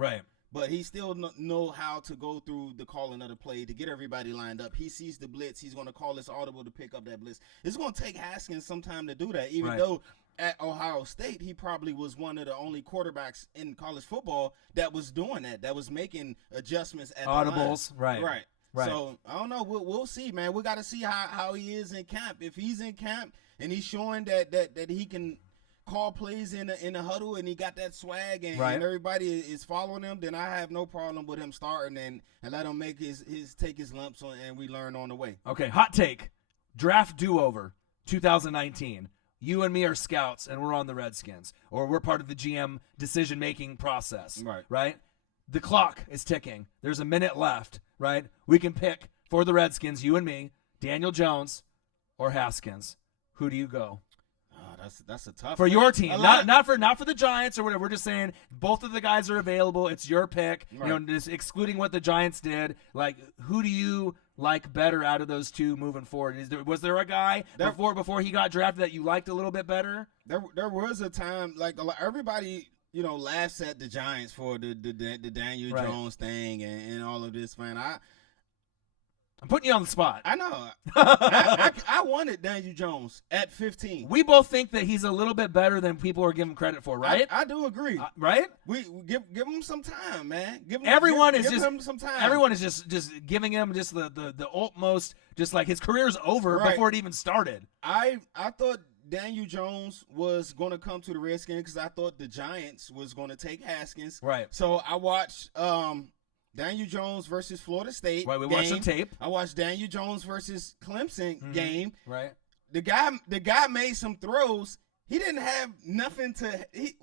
But he still know how to go through the calling of the play to get everybody lined up. He sees the blitz. He's going to call his audible to pick up that blitz. It's going to take Haskins some time to do that, even though at Ohio State, he probably was one of the only quarterbacks in college football that was doing that was making adjustments at audibles. The line. Right. So, I don't know. We'll see, man. We got to see how he is in camp. If he's in camp and he's showing that he can call plays in the huddle and he got that swag and everybody is following him, then I have no problem with him starting and let him make take his lumps on, and we learn on the way. Okay, hot take. Draft do-over 2019. You and me are scouts and we're on the Redskins, or we're part of the GM decision-making process. Right? The clock is ticking. There's a minute left, right? We can pick for the Redskins, you and me, Daniel Jones or Haskins. Who do you go? That's a tough for one. your team, not for the Giants or whatever. We're just saying both of the guys are available. It's your pick. Just excluding what the Giants did. Like, who do you like better out of those 2 moving forward? Was there a guy before he got drafted that you liked a little bit better? There was a time like everybody laughs at the Giants for the Daniel Jones thing and all of this, man. I'm putting you on the spot. I know. I wanted Daniel Jones at 15. We both think that he's a little bit better than people are giving him credit for, right? I do agree. Right? We give him some time, man. Give him some time. Everyone is just giving him just the utmost, just like his career's over before it even started. I thought Daniel Jones was going to come to the Redskins because I thought the Giants was going to take Haskins. Right. So I watched Daniel Jones versus Florida State. Right, we watched some tape. I watched Daniel Jones versus Clemson game. Right. The guy made some throws. He didn't have nothing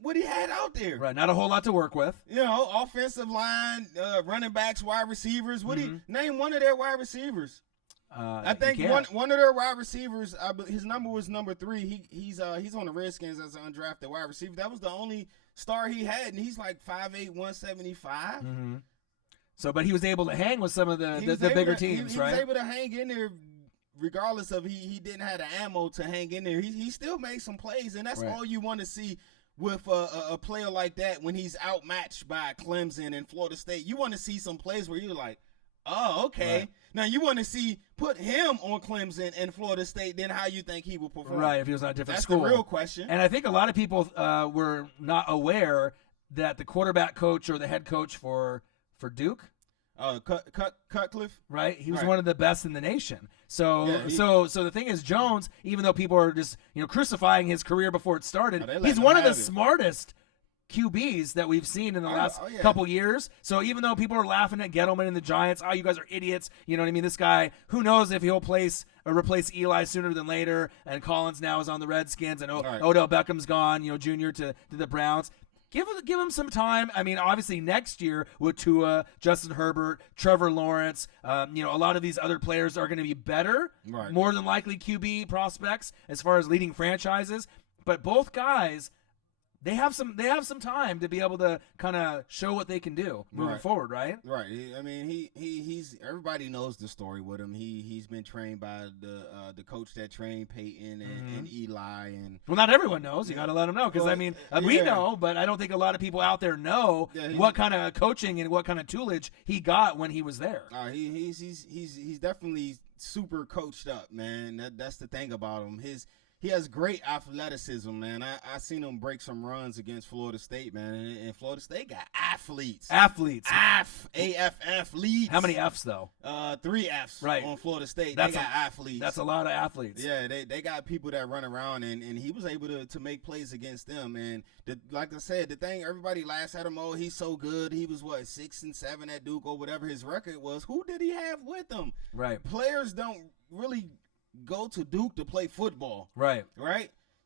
what he had out there. Right, not a whole lot to work with. Offensive line, running backs, wide receivers. Name one of their wide receivers. I think one of their wide receivers, his number was number 3. He's on the Redskins as an undrafted wide receiver. That was the only star he had, and he's like 5'8", 175. So, but he was able to hang with some of the bigger teams, right? He was able to hang in there regardless of he didn't have the ammo to hang in there. He still made some plays, and that's all you want to see with a player like that when he's outmatched by Clemson and Florida State. You want to see some plays where you're like, oh, okay. Right. Now you want to put him on Clemson and Florida State, then how you think he will perform. Right, if he was on a different school. That's the real question. And I think a lot of people were not aware that the quarterback coach or the head coach for Duke, Cutcliffe. Right, he was Right. one of the best in the nation. So, Yeah, so the thing is, Jones, even though people are just crucifying his career before it started, Oh, they let he's him one of the have it. smartest QBs that we've seen in the last yeah. couple years. So even though people are laughing at Gettleman and the Giants, oh, you guys are idiots. You know what I mean? This guy, who knows if he'll replace Eli sooner than later. And Collins now is on the Redskins, and Right. Odell Beckham's gone, junior to the Browns. Give him some time. I mean, obviously next year with Tua, Justin Herbert, Trevor Lawrence, a lot of these other players are going to be better, Right. more than likely QB prospects as far as leading franchises. But both guys, they have some time to be able to kind of show what they can do moving Right. forward, right? Right. I mean, he's everybody knows the story with him. He's been trained by the coach that trained Peyton and Eli and. Well, not everyone knows. You got to let them know because, Well, I mean, we yeah. know, but I don't think a lot of people out there know what kind of coaching and what kind of toolage he got when he was there. He's definitely super coached up, man. That's the thing about him. He has great athleticism, man. I seen him break some runs against Florida State, man. And Florida State got athletes. A-F-F, How many F's, though? 3 F's Right. on Florida State. That's they got athletes. That's a lot of athletes. Yeah, they got people that run around, and he was able to make plays against them. And like I said, the thing, everybody laughs at him, oh, he's so good. He was, 6-7 at Duke or whatever his record was. Who did he have with him? Right. Players don't really go to Duke to play football. Right.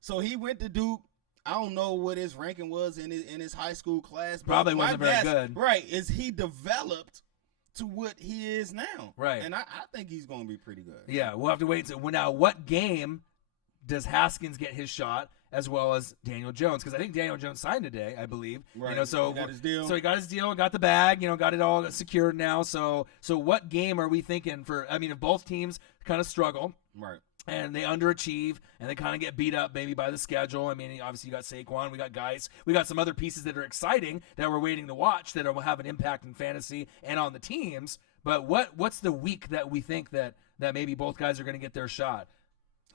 So he went to Duke. I don't know what his ranking was in his high school class. But Probably my wasn't very guess, good. Right, is he developed to what he is now. Right. And I think he's going to be pretty good. Yeah, we'll have to wait. Now, what game does Haskins get his shot as well as Daniel Jones? Because I think Daniel Jones signed today, I believe. Right. So he got his deal. So he got his deal, got the bag, got it all secured now. So what game are we thinking for? I mean, if both teams kind of struggle. Right. And they underachieve, and they kind of get beat up maybe by the schedule. I mean, obviously you got Saquon, we got guys, we got some other pieces that are exciting that we're waiting to watch that will have an impact in fantasy and on the teams. But what's the week that we think that maybe both guys are going to get their shot?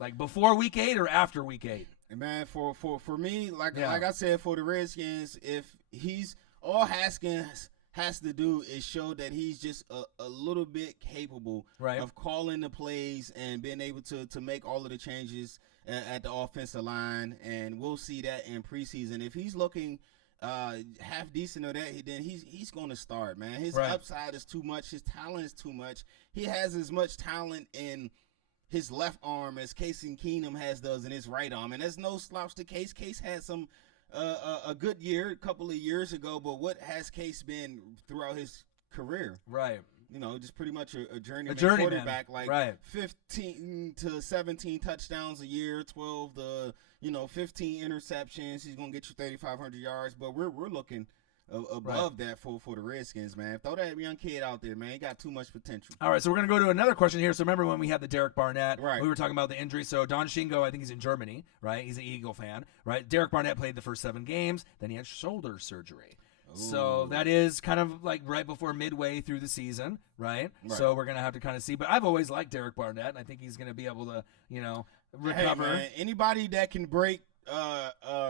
Like before week 8 or after week 8? And man, for me, like I said, for the Redskins, if he's all Haskins has to do is show that he's just a little bit capable of calling the plays and being able to make all of the changes at the offensive line, and we'll see that in preseason. If he's looking half decent or that, then he's going to start, man. His upside is too much. His talent is too much. He has as much talent in his left arm as Casey Keenum does in his right arm, and there's no slouch to Case. Case had some a good year a couple of years ago, but what has Case been throughout his career? Right. Just pretty much a journeyman quarterback, 15 to 17 touchdowns a year, 12 to 15 interceptions. He's gonna get you 3,500 yards, but we're looking above that for the Redskins, man. Throw that young kid out there, man. He got too much potential. All right, so we're going to go to another question here. So remember when we had the Derek Barnett, right. We were talking about the injury. So Don Shingo, I think he's in Germany, right? He's an Eagle fan, right? Derek Barnett played the first 7 games. Then he had shoulder surgery. Ooh. So that is kind of like right before midway through the season, right? So we're going to have to kind of see. But I've always liked Derek Barnett, and I think he's going to be able to, recover. Hey, man, anybody that can break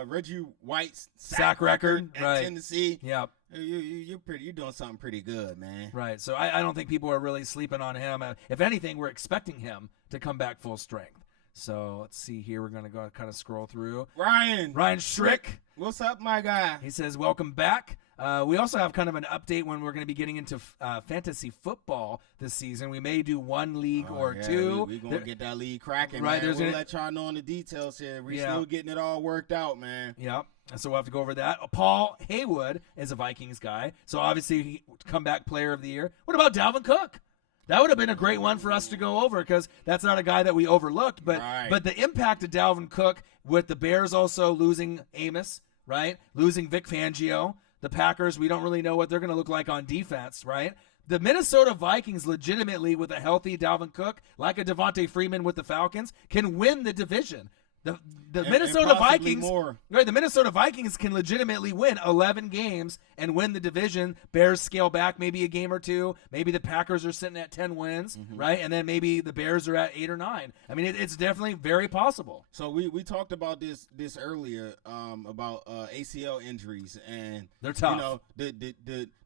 Reggie White's sack record at Tennessee. Yep. You're doing something pretty good, man. Right. So I don't think people are really sleeping on him. If anything, we're expecting him to come back full strength. So let's see here. We're going to go kind of scroll through. Ryan Schrick. What's up, my guy? He says, welcome back. We also have kind of an update when we're going to be getting into fantasy football this season. We may do one league or two. We're going to get that league cracking, right, man. We'll let y'all know on the details here. We're still getting it all worked out, man. Yep. So we'll have to go over that. Paul Haywood is a Vikings guy. So obviously, he comeback player of the year. What about Dalvin Cook? That would have been a great one for us to go over because that's not a guy that we overlooked. But the impact of Dalvin Cook with the Bears also losing Amos, right? Losing Vic Fangio. The Packers, we don't really know what they're going to look like on defense, right? The Minnesota Vikings legitimately with a healthy Dalvin Cook, like a Devontae Freeman with the Falcons, can win the division. The Minnesota Vikings, more. right? The Minnesota Vikings can legitimately win 11 games and win the division. Bears scale back maybe a game or two. Maybe the Packers are sitting at 10 wins, right? And then maybe the Bears are at 8 or 9. I mean, it's definitely very possible. So we talked about this earlier about ACL injuries, and they're tough. You know,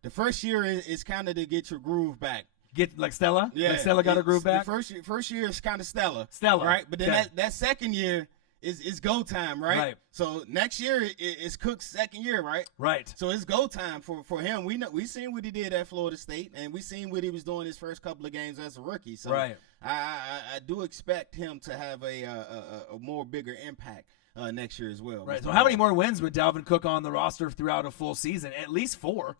the first year is kind of to get your groove back. Get like Stella, yeah. Like Stella got her groove back. The first year is kind of Stella, right? But then that second year is go time, right? Right. So next year is Cook's second year, right? Right. So it's go time for him. We seen what he did at Florida State, and we seen what he was doing his first couple of games as a rookie. So right. I do expect him to have a more bigger impact next year as well. Right. So how many more wins would Dalvin Cook on the roster throughout a full season? At least 4.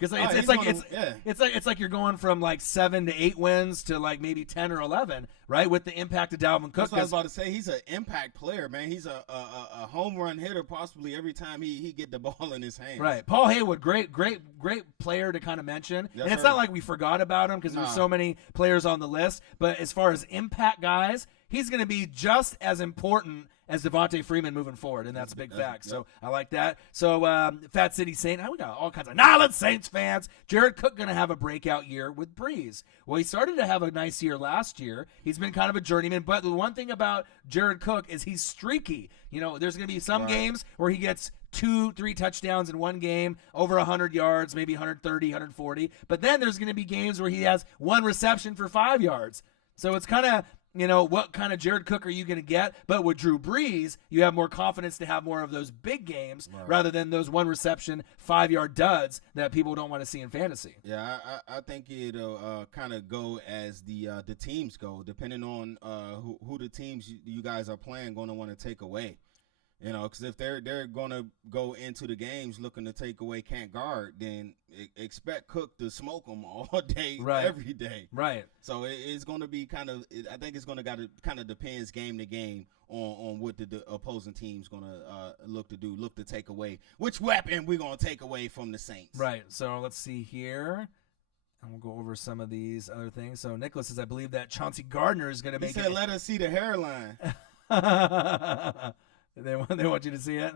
Because it's like you're going from like 7 to 8 wins to like maybe 10 or 11, right? With the impact of Dalvin Cook. That's what I was about to say. He's an impact player, man. He's a home run hitter possibly every time he get the ball in his hands. Right. Paul Haywood, great player to kind of mention. Yes, and it's sir. not like we forgot about him because there's so many players on the list. But as far as impact guys, he's going to be just as important as Devontae Freeman moving forward, and that's a big fact. Yep. So I like that. So Fat City Saint, we got all kinds of knowledge Saints fans. Jared Cook going to have a breakout year with Breeze. Well, he started to have a nice year last year. He's been kind of a journeyman, but the one thing about Jared Cook is he's streaky. You know, there's going to be some games where he gets 2-3 touchdowns in one game, over 100 yards, maybe 130, 140. But then there's going to be games where he has 1 reception for 5 yards. So it's kind of, what kind of Jared Cook are you going to get? But with Drew Brees, you have more confidence to have more of those big games rather than those 1 reception, 5-yard duds that people don't want to see in fantasy. Yeah, I think it'll kind of go as the teams go, depending on who the teams you guys are playing going to want to take away. You know, because if they're going to go into the games looking to take away can't guard, then expect Cook to smoke them all day, every day. Right. So it's going to be I think it's going to kind of depends game to game on what the opposing team's going to look to take away. Which weapon we're going to take away from the Saints. Right. So let's see here. And we'll go over some of these other things. So Nicholas says, I believe that Chauncey Gardner is going to make He said, let us see the hairline. They want you to see it?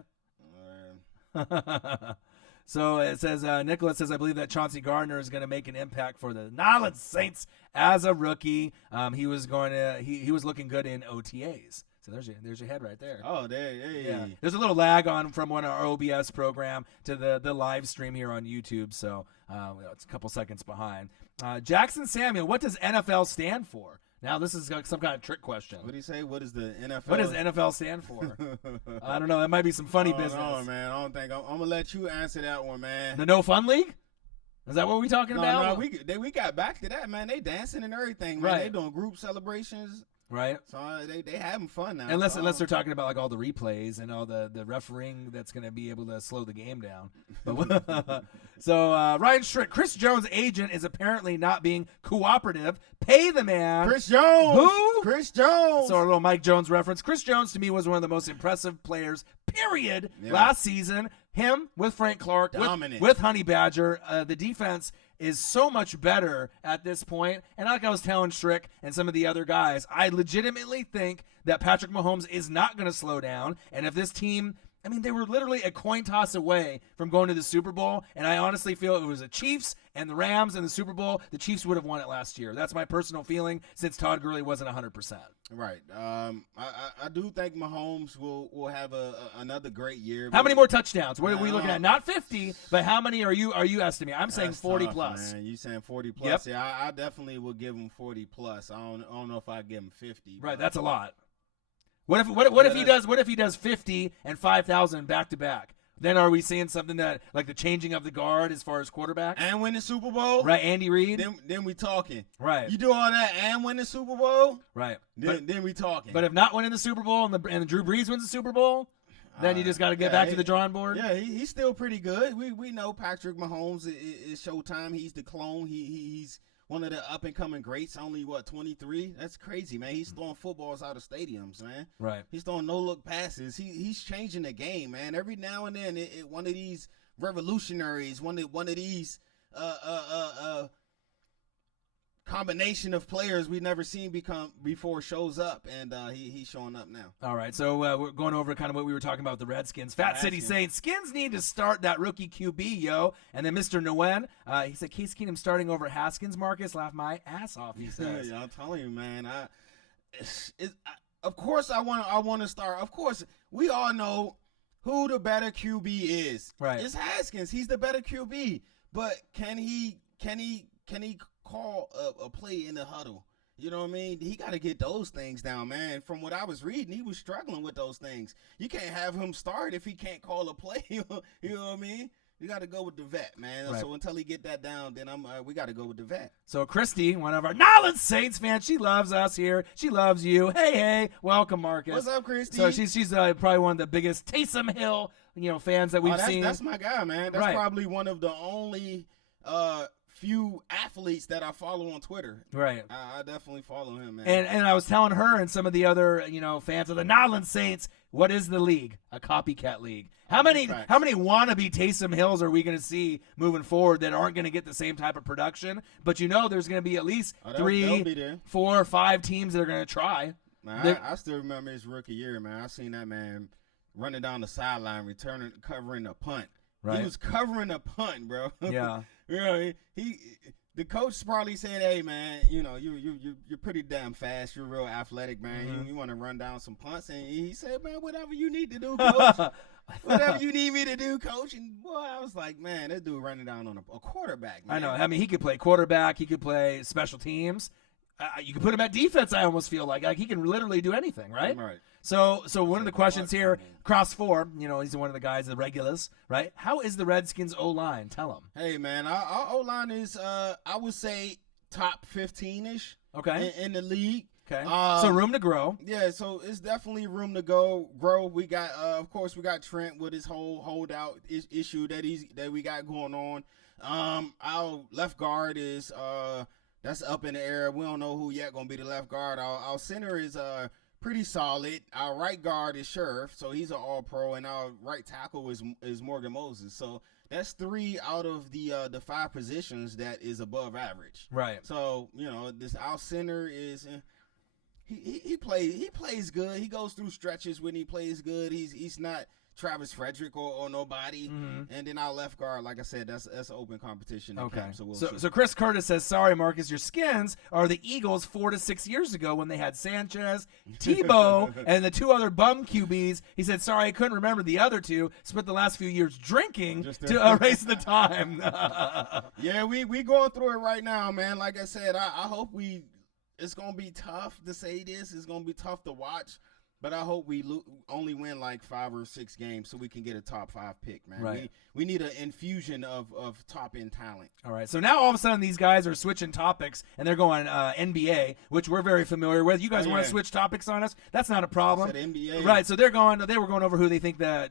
So it says, Nicholas says, I believe that Chauncey Gardner is going to make an impact for the Nolens Saints as a rookie. He was looking good in OTAs. So there's your head right there. Oh, there. Yeah. There's a little lag on from one of our OBS program to the live stream here on YouTube. So it's a couple seconds behind. Jackson Samuel, what does NFL stand for? Now, this is like some kind of trick question. What do you say? What is the NFL? What does NFL stand for? I don't know. That might be some funny business. No, man. I don't think I'm going to let you answer that one, man. The No Fun League? Is that what we're talking about? No, we got back to that, man. They dancing and everything, man. They doing group celebrations. Right. So they having fun now. Unless they're talking about like all the replays and all the refereeing that's going to be able to slow the game down. But so Ryan Strick, Chris Jones' agent is apparently not being cooperative. Pay the man. Chris Jones. Who? Chris Jones. So a little Mike Jones reference. Chris Jones to me was one of the most impressive players, period, last season. Him with Frank Clark, with Honey Badger. The defense is so much better at this point. And like I was telling Strick and some of the other guys, I legitimately think that Patrick Mahomes is not going to slow down. And if this team, they were literally a coin toss away from going to the Super Bowl. And I honestly feel if it was the Chiefs and the Rams in the Super Bowl, the Chiefs would have won it last year. That's my personal feeling since Todd Gurley wasn't 100%. Right. I do think Mahomes will have another great year. How many more touchdowns? What are we looking at? Not 50, but how many are you estimating? I'm saying 40 tough, plus. Man. You saying 40 plus? Yep. Yeah, I definitely will give him 40 plus. I don't know if I give him 50. Right, that's a lot. What if he does 50 and 5,000 back to back? Then are we seeing something that like the changing of the guard as far as quarterbacks? And win the Super Bowl? Right, Andy Reid? Then we talking. Right. You do all that and win the Super Bowl? Right. Then we talking. But if not winning the Super Bowl and Drew Brees wins the Super Bowl, then you just got to get back to the drawing board? Yeah, he's still pretty good. We know Patrick Mahomes is Showtime. He's the clone. He's one of the up-and-coming greats, only, 23? That's crazy, man. He's throwing footballs out of stadiums, man. Right. He's throwing no-look passes. He's changing the game, man. Every now and then, one of these revolutionaries, one of these combination of players we've never seen before shows up, and he's showing up now. All right, so we're going over kind of what we were talking about with the Redskins. Fat City saying, Skins need to start that rookie QB, yo. And then Mr. Nguyen, he said, Case Keenum starting over Haskins, Marcus. Laugh my ass off, he says. Yeah, I'm telling you, man. Of course I want to start. Of course, we all know who the better QB is. Right. It's Haskins. He's the better QB. But can he call a play in the huddle? You know what I mean? He got to get those things down, man. From what I was reading, he was struggling with those things. You can't have him start if he can't call a play. You know what I mean? You got to go with the vet, man. Right. So until he get that down, then we got to go with the vet. So Christy, one of our Nolens Saints fans, she loves us here. She loves you. Hey, welcome, Marcus. What's up, Christy? So she's probably one of the biggest Taysom Hill, fans that we've seen. That's my guy, man. That's probably one of the only few athletes that I follow on Twitter. Right. I definitely follow him, man. And I was telling her and some of the other, fans of the Nolens Saints, what is the league? A copycat league. How many wannabe Taysom Hills are we going to see moving forward that aren't going to get the same type of production? But there's going to be at least 3, 4, 5 teams that are going to try. Man, I still remember his rookie year, man. I seen that man running down the sideline, covering a punt. Right. He was covering a punt, bro. Yeah. The coach probably said, "Hey, man, you're pretty damn fast. You're real athletic, man. Mm-hmm. You want to run down some punts?" And he said, "Man, whatever you need to do, coach. Whatever you need me to do, coach." And boy, I was like, man, this dude running down on a quarterback, man. I know. I mean, he could play quarterback. He could play special teams. You can put him at defense. I almost feel like he can literally do anything, right? Right. So one of the questions here, Cross 4, he's one of the guys, the regulars, right? How is the Redskins O-line? Tell him. Hey, man, our O-line is, I would say, top 15-ish. Okay. In the league. Okay. So room to grow. Yeah, so it's definitely room to grow. We got, of course, we got Trent with his whole holdout issue that we got going on. Our left guard is that's up in the air. We don't know who yet gonna be the left guard. Our center is pretty solid. Our right guard is Sheriff, so he's an All-Pro, and our right tackle is Morgan Moses. So that's 3 out of the 5 positions that is above average. Right. So our center is. He plays good. He goes through stretches when he plays good. He's not Travis Frederick or nobody. Mm-hmm. And then our left guard, like I said, that's an open competition. Okay. Camp, so Chris Curtis says, sorry, Marcus, your Skins are the Eagles 4 to 6 years ago when they had Sanchez, Tebow, and the 2 other bum QBs. He said, sorry, I couldn't remember the other 2. Spent the last few years drinking to erase the time. Yeah, we going through it right now, man. Like I said, I hope it's going to be tough to say this. It's going to be tough to watch. But I hope we only win like 5 or 6 games so we can get a top 5 pick, man. Right. We need an infusion of top-end talent. All right. So now all of a sudden these guys are switching topics, and they're going NBA, which we're very familiar with. You guys want to switch topics on us? That's not a problem. I said NBA. Right. So they were going over who they think that,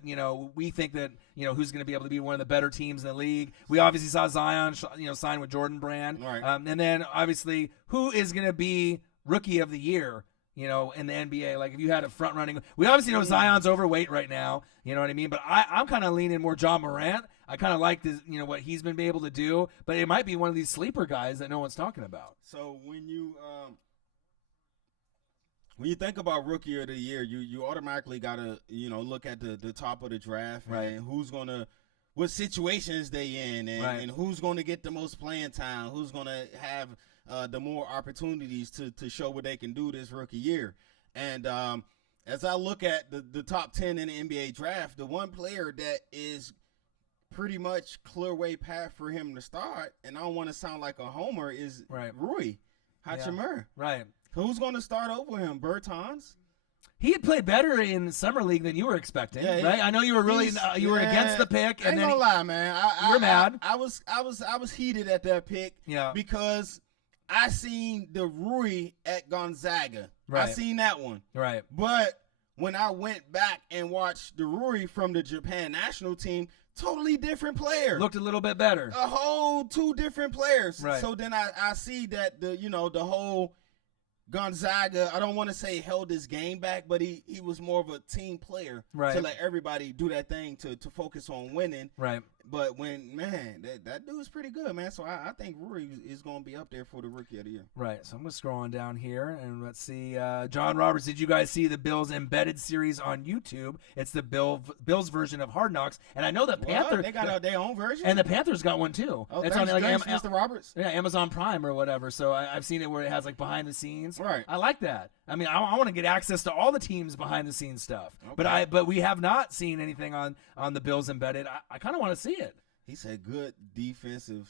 we think that, who's going to be able to be one of the better teams in the league. We obviously saw Zion, sign with Jordan Brand. Right. And then obviously who is going to be Rookie of the Year? In the NBA, like if you had a front running, we obviously know Zion's overweight right now. You know what I mean? But I'm kind of leaning more John Morant. I kind of like this, what he's been able to do. But it might be one of these sleeper guys that no one's talking about. So when you think about Rookie of the Year, you automatically gotta look at the top of the draft, right? And what situations they in, and who's gonna get the most playing time, who's gonna have the more opportunities to show what they can do this rookie year. And as I look at the top 10 in the NBA draft, the one player that is pretty much clear way path for him to start, and I don't want to sound like a homer, is Rui Hachimura. Yeah. Right. Who's going to start over him? Bertans? He had played better in the summer league than you were expecting, right? I know you were really you were against the pick, and I ain't gonna lie, man. You were mad. I was heated at that pick, because I seen the Rui at Gonzaga. Right. I seen that one. Right. But when I went back and watched the Rui from the Japan national team, totally different player. Looked a little bit better. A whole 2 different players. Right. So then I see that the whole Gonzaga, I don't want to say held his game back, but he was more of a team player to let everybody do that thing to focus on winning. Right. But that dude's pretty good, man. So I think Rory is going to be up there for the Rookie of the Year. Right. So I'm going to scroll on down here and let's see. John Roberts, did you guys see the Bills Embedded series on YouTube? It's the Bills version of Hard Knocks, and I know the Panthers. They got their own version, and the Panthers got one too. Oh, it's thanks, on like Mr. Roberts. Yeah, Amazon Prime or whatever. So I've seen it where it has like behind the scenes. Right. I like that. I mean, I want to get access to all the teams behind the scenes stuff. Okay. But we have not seen anything on the Bills Embedded. I kind of want to see it. He said good defensive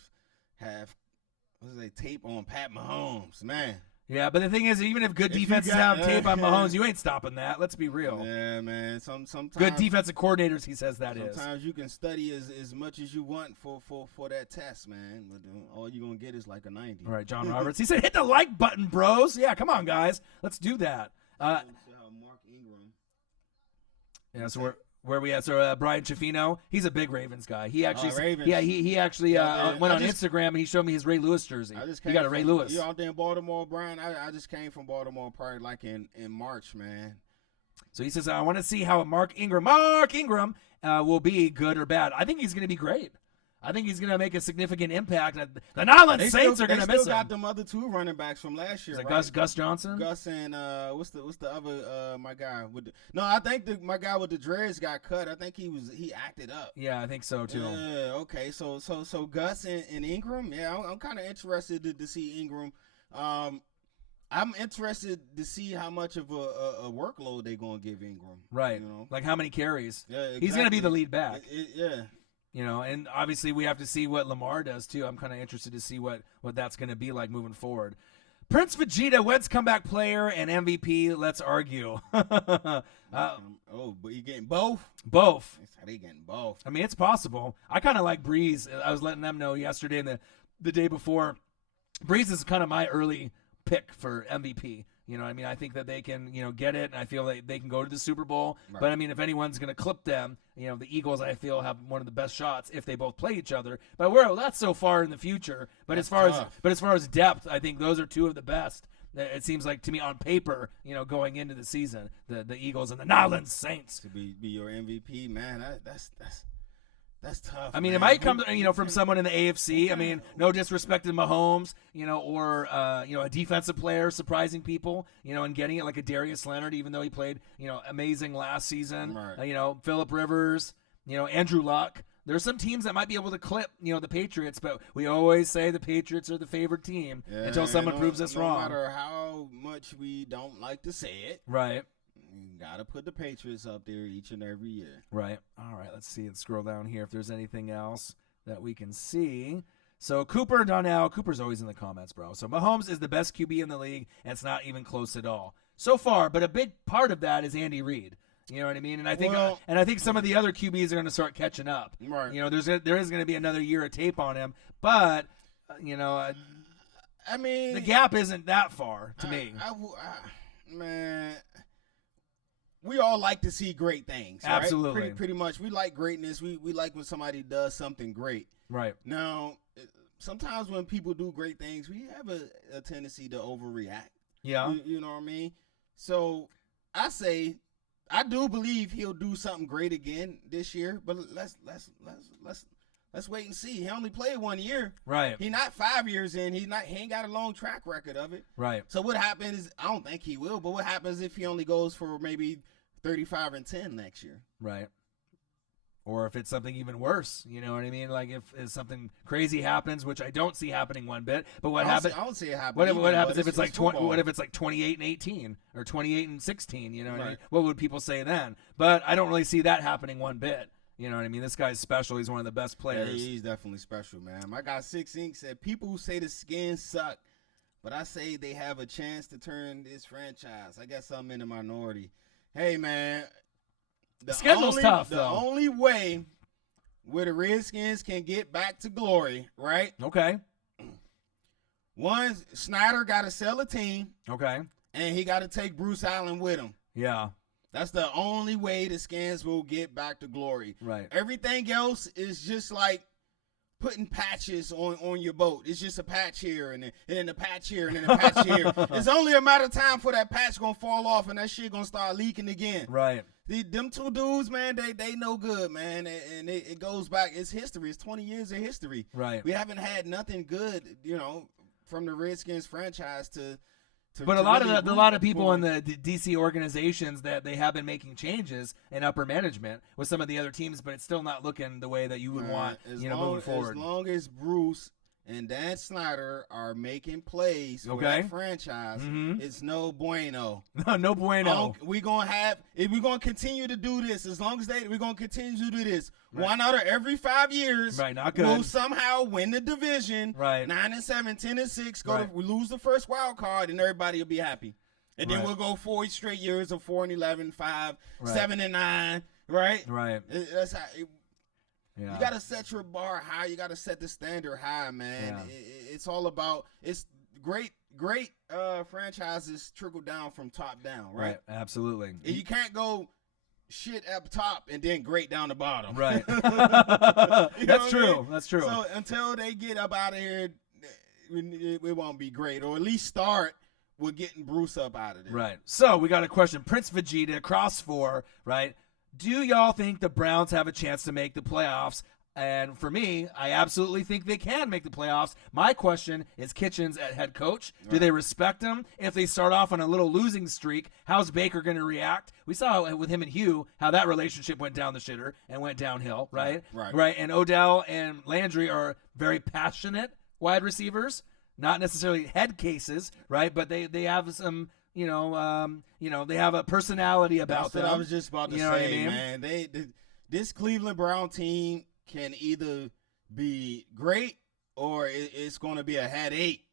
tape on Pat Mahomes, man. Yeah, but the thing is, even if good defenses have tape on Mahomes, you ain't stopping that. Let's be real. Yeah, man. Sometimes good defensive coordinators, he says sometimes you can study as much as you want for that test, man. But all you're going to get is like a 90. All right, John Roberts. He said, hit the like button, bros. Yeah, come on, guys. Let's do that. Mark Ingram. Yeah, so where we at? So Brian Chaffino, he's a big Ravens guy. He actually, Ravens. yeah, he actually went on Instagram and he showed me his Ray Lewis jersey. He got a Ray Lewis. You out there in Baltimore, Brian? I just came from Baltimore probably like in March, man. So he says, I want to see how Mark Ingram will be good or bad. I think he's going to be great. I think he's going to make a significant impact. The Nyland Saints are going to miss him. They still got them other two running backs from last year, right? Gus Johnson? Gus and what's the other my guy with I think my guy with the dreads got cut. I think he acted up. Yeah, I think so too. Yeah, okay. So Gus and Ingram, yeah, I'm kind of interested to see Ingram. I'm interested to see how much of a workload they're going to give Ingram. Right. You know? Like how many carries. Yeah, exactly. He's going to be the lead back. Yeah. You know, and obviously we have to see what Lamar does too. I'm kind of interested to see what that's going to be like moving forward. Prince Vegeta, Wentz comeback player and MVP. Let's argue. But you getting both? Both. How they getting both? I mean, it's possible. I kind of like Breeze. I was letting them know yesterday and the day before. Breeze is kind of my early pick for MVP. You know what I mean? I think that they can, get it, and I feel like they can go to the Super Bowl. Right. But, I mean, if anyone's going to clip them, the Eagles, I feel, have one of the best shots if they both play each other. But that's so far in the future. But as far as depth, I think those are two of the best. It seems like to me on paper, going into the season, the Eagles and the Nyland Saints. To be your MVP, man, that's tough. I mean, man. It might come, from someone in the AFC. I mean, no disrespect to Mahomes, or a defensive player surprising people, and getting it like a Darius Leonard, even though he played, amazing last season. Right. Phillip Rivers, Andrew Luck. There's some teams that might be able to clip, the Patriots, but we always say the Patriots are the favored team until someone proves us wrong. No matter how much we don't like to say it. Right. You got to put the Patriots up there each and every year. Right. All right. Let's see. Let's scroll down here if there's anything else that we can see. So Cooper Donnell. Cooper's always in the comments, bro. So Mahomes is the best QB in the league, and it's not even close at all so far. But a big part of that is Andy Reid. You know what I mean? And I think some of the other QBs are going to start catching up. Right. There is going to be another year of tape on him, but I mean, the gap isn't that far to me. Man. We all like to see great things. Right? Absolutely. Pretty much. We like greatness. We like when somebody does something great. Right. Now, sometimes when people do great things, we have a tendency to overreact. Yeah. You know what I mean? So I do believe he'll do something great again this year, but let's wait and see. He only played 1 year. Right. He's not 5 years in. He ain't got a long track record of it. Right. So what happens? I don't think he will. But what happens if he only goes for maybe 35-10 next year? Right. Or if it's something even worse, you know what I mean? Like if something crazy happens, which I don't see happening one bit. But what happens? I don't see it happening. What happens if it's like 20? What if it's like 28-18 or 28-16? You know what I mean? What would people say then? But I don't really see that happening one bit. You know what I mean? This guy's special. He's one of the best players. Yeah, he's definitely special, man. My guy 6 Ink said, people who say the Skins suck, but I say they have a chance to turn this franchise. I guess I'm in the minority. Hey, man. The schedule's tough, though. The only way where the Redskins can get back to glory, right? Okay. One, Snyder got to sell a team. Okay. And he got to take Bruce Allen with him. Yeah. That's the only way the Skins will get back to glory. Right. Everything else is just like putting patches on your boat. It's just a patch here and then a patch here and then a patch here. It's only a matter of time for that patch gonna fall off and that shit gonna start leaking again. Right. Them two dudes, man, they no good, man, and it goes back. It's history. It's 20 years of history. Right. We haven't had nothing good, from the Redskins franchise to. But a lot of people in the DC organizations that they have been making changes in upper management with some of the other teams, but it's still not looking the way that you would want, moving forward. As long as Bruce and Dan Snyder are making plays for that franchise, it's no bueno. No bueno. If we're gonna continue to do this, as long as we're gonna continue to do this. Right. 1 out of every 5 years, right? Not good. We'll somehow win the division. Right. 9-7, 10-6. We lose the first wild card, and everybody will be happy. And then we'll go 4 straight years of 4-11, 5, 7-9. Right. Right. That's how. Yeah. You got to set your bar high. You got to set the standard high, man. Yeah. It's all about it's great franchises trickle down from top down, right? Absolutely. And you can't go shit up top and then great down the bottom. Right. That's true. That's true. So until they get up out of here, it won't be great. Or at least start with getting Bruce up out of there. Right. So we got a question. Prince Vegeta, Cross 4, right? Do y'all think the Browns have a chance to make the playoffs? And for me, I absolutely think they can make the playoffs. My question is Kitchens at head coach. Do they respect him? If they start off on a little losing streak, how's Baker going to react? We saw with him and Hugh how that relationship went down the shitter and went downhill, right? Right. And Odell and Landry are very passionate wide receivers, not necessarily head cases, right? But they have some, they have a personality about them. That's what I was just about to say, man. This Cleveland Brown team can either be great or it's going to be a headache.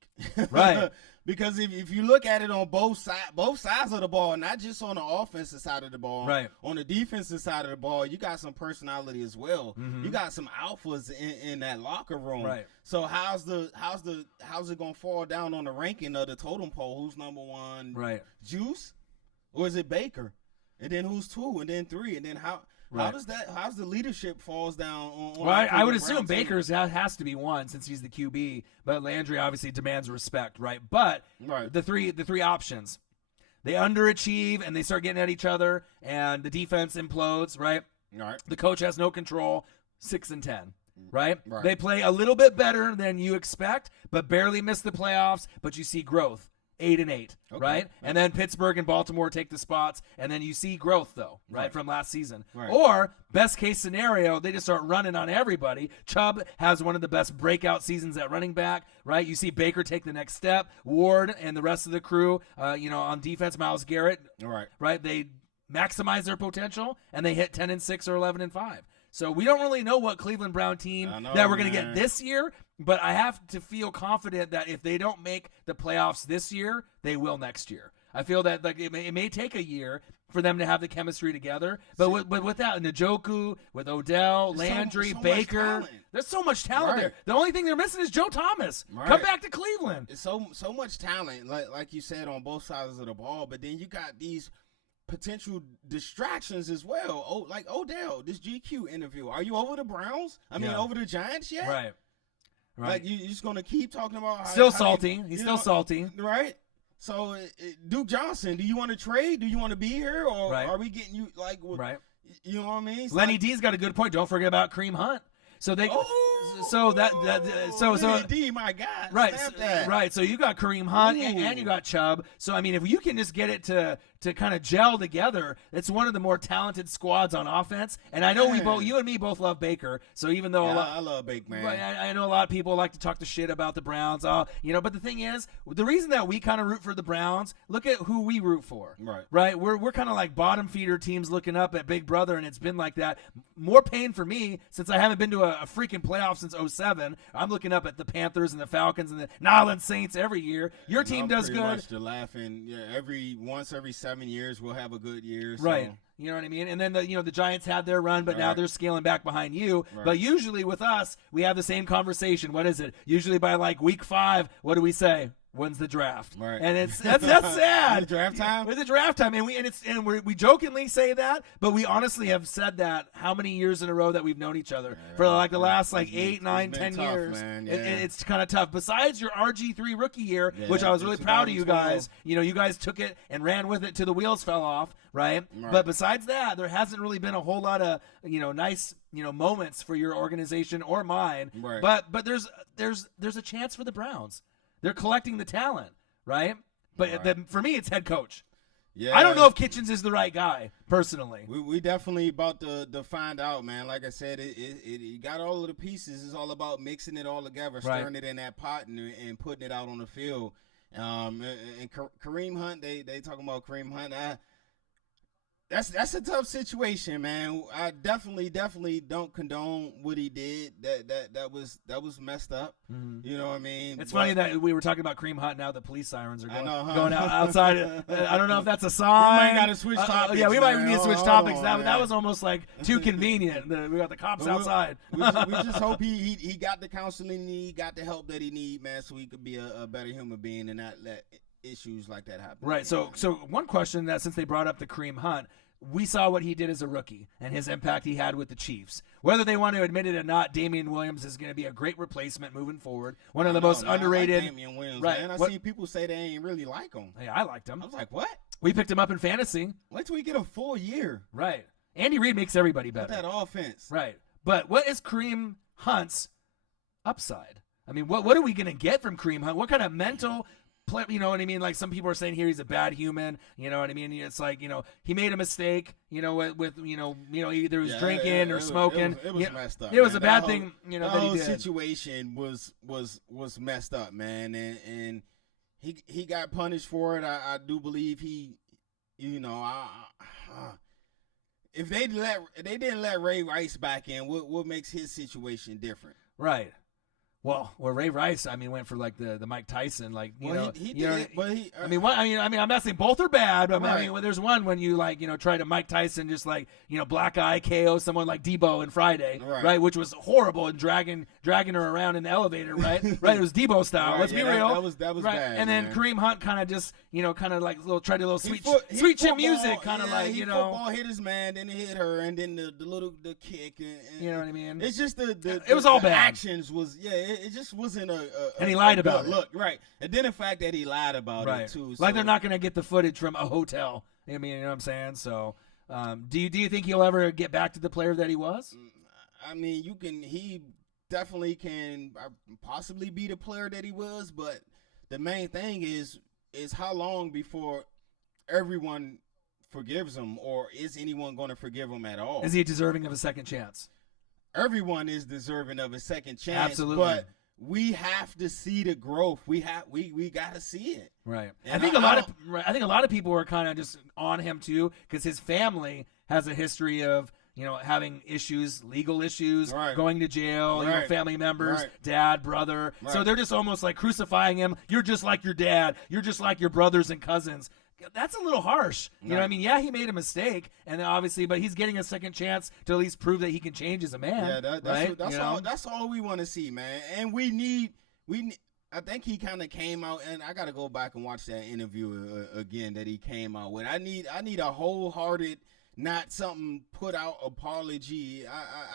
Right. Because if you look at it on both sides of the ball, not just on the offensive side of the ball, right. On the defensive side of the ball, you got some personality as well. Mm-hmm. You got some alphas in that locker room. Right. So how's it going to fall down on the ranking of the totem pole? Who's number one? Right. Juice? Or is it Baker? And then who's 2 and then 3 and then how right. How's the leadership falls down on well, I would assume Baker's has to be one since he's the QB, but Landry obviously demands respect, right? But the three options, they underachieve and they start getting at each other, and the defense implodes, right? Right. The coach has no control. 6-10, right? They play a little bit better than you expect, but barely miss the playoffs. But you see growth. 8-8, right? And then Pittsburgh and Baltimore take the spots, and then you see growth, though, right, from last season. Right. Or, best case scenario, they just start running on everybody. Chubb has one of the best breakout seasons at running back, right? You see Baker take the next step. Ward and the rest of the crew, on defense, Myles Garrett, right? They maximize their potential, and they hit 10-6 or 11-5. So we don't really know what Cleveland Brown team that we're going to get this year, but I have to feel confident that if they don't make the playoffs this year, they will next year. I feel that it may take a year for them to have the chemistry together, but with that, Njoku, with Odell, Landry, Baker, there's so much talent there. The only thing they're missing is Joe Thomas. Come back to Cleveland. It's so much talent, like you said, on both sides of the ball, but then you got these potential distractions as well. Like Odell, this GQ interview. Are you over the Browns? Over the Giants yet? Right. Like you're just gonna keep talking about still salty. He's still salty, right? So Duke Johnson, do you want to trade? Do you want to be here, or are we getting you right? You know what I mean? It's Lenny D's got a good point. Don't forget about Kareem Hunt. So they, so D, my God, right. So you got Kareem Hunt and you got Chubb. So if you can just get it to kind of gel together, it's one of the more talented squads on offense. And I know you and me both love Baker. So even though I love Baker, man. Right, I know a lot of people like to talk the shit about the Browns. But the thing is, the reason that we kind of root for the Browns, look at who we root for. Right. We're kind of like bottom feeder teams looking up at Big Brother, and it's been like that. More pain for me since I haven't been to a freaking playoff since 2007. I'm looking up at the Panthers and the Falcons and the New Orleans Saints every year. Your team does good. Much to laughing. Yeah, every 7 years we'll have a good year. So. Right. You know what I mean? And then the Giants had their run, but now they're scaling back behind you. Right. But usually with us, we have the same conversation. What is it? Usually by week 5, what do we say? when's the draft? Right. And that's sad. Draft time? It's the draft time, and we jokingly say that, but we honestly have said that how many years in a row that we've known each other for like the last like 8, 9, 10 tough, years. Man. Yeah. It's kind of tough. Besides your RG3 rookie year, which I was really proud of you 2012. guys. You guys took it and ran with it till the wheels fell off, right? But besides that, there hasn't really been a whole lot of nice moments for your organization or mine. Right. But there's a chance for the Browns. They're collecting the talent, right? But for me, it's head coach. Yeah. I don't know if Kitchens is the right guy, personally. We definitely about to find out, man. Like I said, it got all of the pieces. It's all about mixing it all together, stirring it in that pot, and putting it out on the field. And Kareem Hunt, they talking about Kareem Hunt. That's a tough situation, man. I definitely don't condone what he did. That was messed up. Mm-hmm. You know what I mean? It's funny that we were talking about Kareem Hunt. Now the police sirens are going huh? outside. I don't know if that's a sign. We might gotta switch topics. Yeah, we might need to switch topics. On, that was almost like too convenient. We got the cops outside. We just hope he got the counseling he need, got the help that he need, man, so he could be a better human being and not let issues like that happen. Right. So one question that since they brought up the Kareem Hunt, we saw what he did as a rookie and his impact he had with the Chiefs. Whether they want to admit it or not, Damian Williams is going to be a great replacement moving forward. One of the most underrated. I like Damian Williams, right. man. I see people say they ain't really like him. Hey, I liked him. I was like, what? We picked him up in fantasy. Wait till we get a full year. Right. Andy Reid makes everybody better. With that offense. Right. But what is Kareem Hunt's upside? I mean, what are we going to get from Kareem Hunt? What kind of mental play, you know what I mean? Like some people are saying here he's a bad human, you know what I mean? It's like, he made a mistake, with either he was drinking or smoking. It was messed up. It was a bad thing, that that whole he did. Situation was messed up, man, and he got punished for it. I do believe he, if they didn't let Ray Rice back in, what makes his situation different? Right. Well, Ray Rice, went for like the Mike Tyson, he did it, but he. I'm not saying both are bad, but right. There's one when you try to Mike Tyson just black eye KO someone like Debo in Friday, right? Which was horrible and dragging her around in the elevator, right? Right, it was Debo style. Right, Let's be real. That was right. bad. And then man. Kareem Hunt kind of just tried a little sweet chin music, kind of football hit his man, then he hit her, and then the kick, and you know what I mean? It's just it was all bad. Actions was it just wasn't and he lied about it. Look, right, and then the fact that he lied about it too. Like they're not going to get the footage from a hotel. You know what I'm saying? So, do you think he'll ever get back to the player that he was? He definitely can possibly be the player that he was, but the main thing is how long before everyone forgives him, or is anyone going to forgive him at all? Is he deserving of a second chance? Everyone is deserving of a second chance. Absolutely. But we have to see the growth. We got to see it. Right. And I think a lot of people are kind of just on him too, because his family has a history of having issues, legal issues, going to jail, family members, dad, brother. So they're just almost like crucifying him. You're just like your dad. You're just like your brothers and cousins. That's a little harsh. You know what I mean? Yeah, he made a mistake, and obviously, but he's getting a second chance to at least prove that he can change as a man. Yeah, that's all we want to see, man. And we need. I think he kind of came out, and I got to go back and watch that interview again that he came out with. I need a wholehearted, not something put out apology.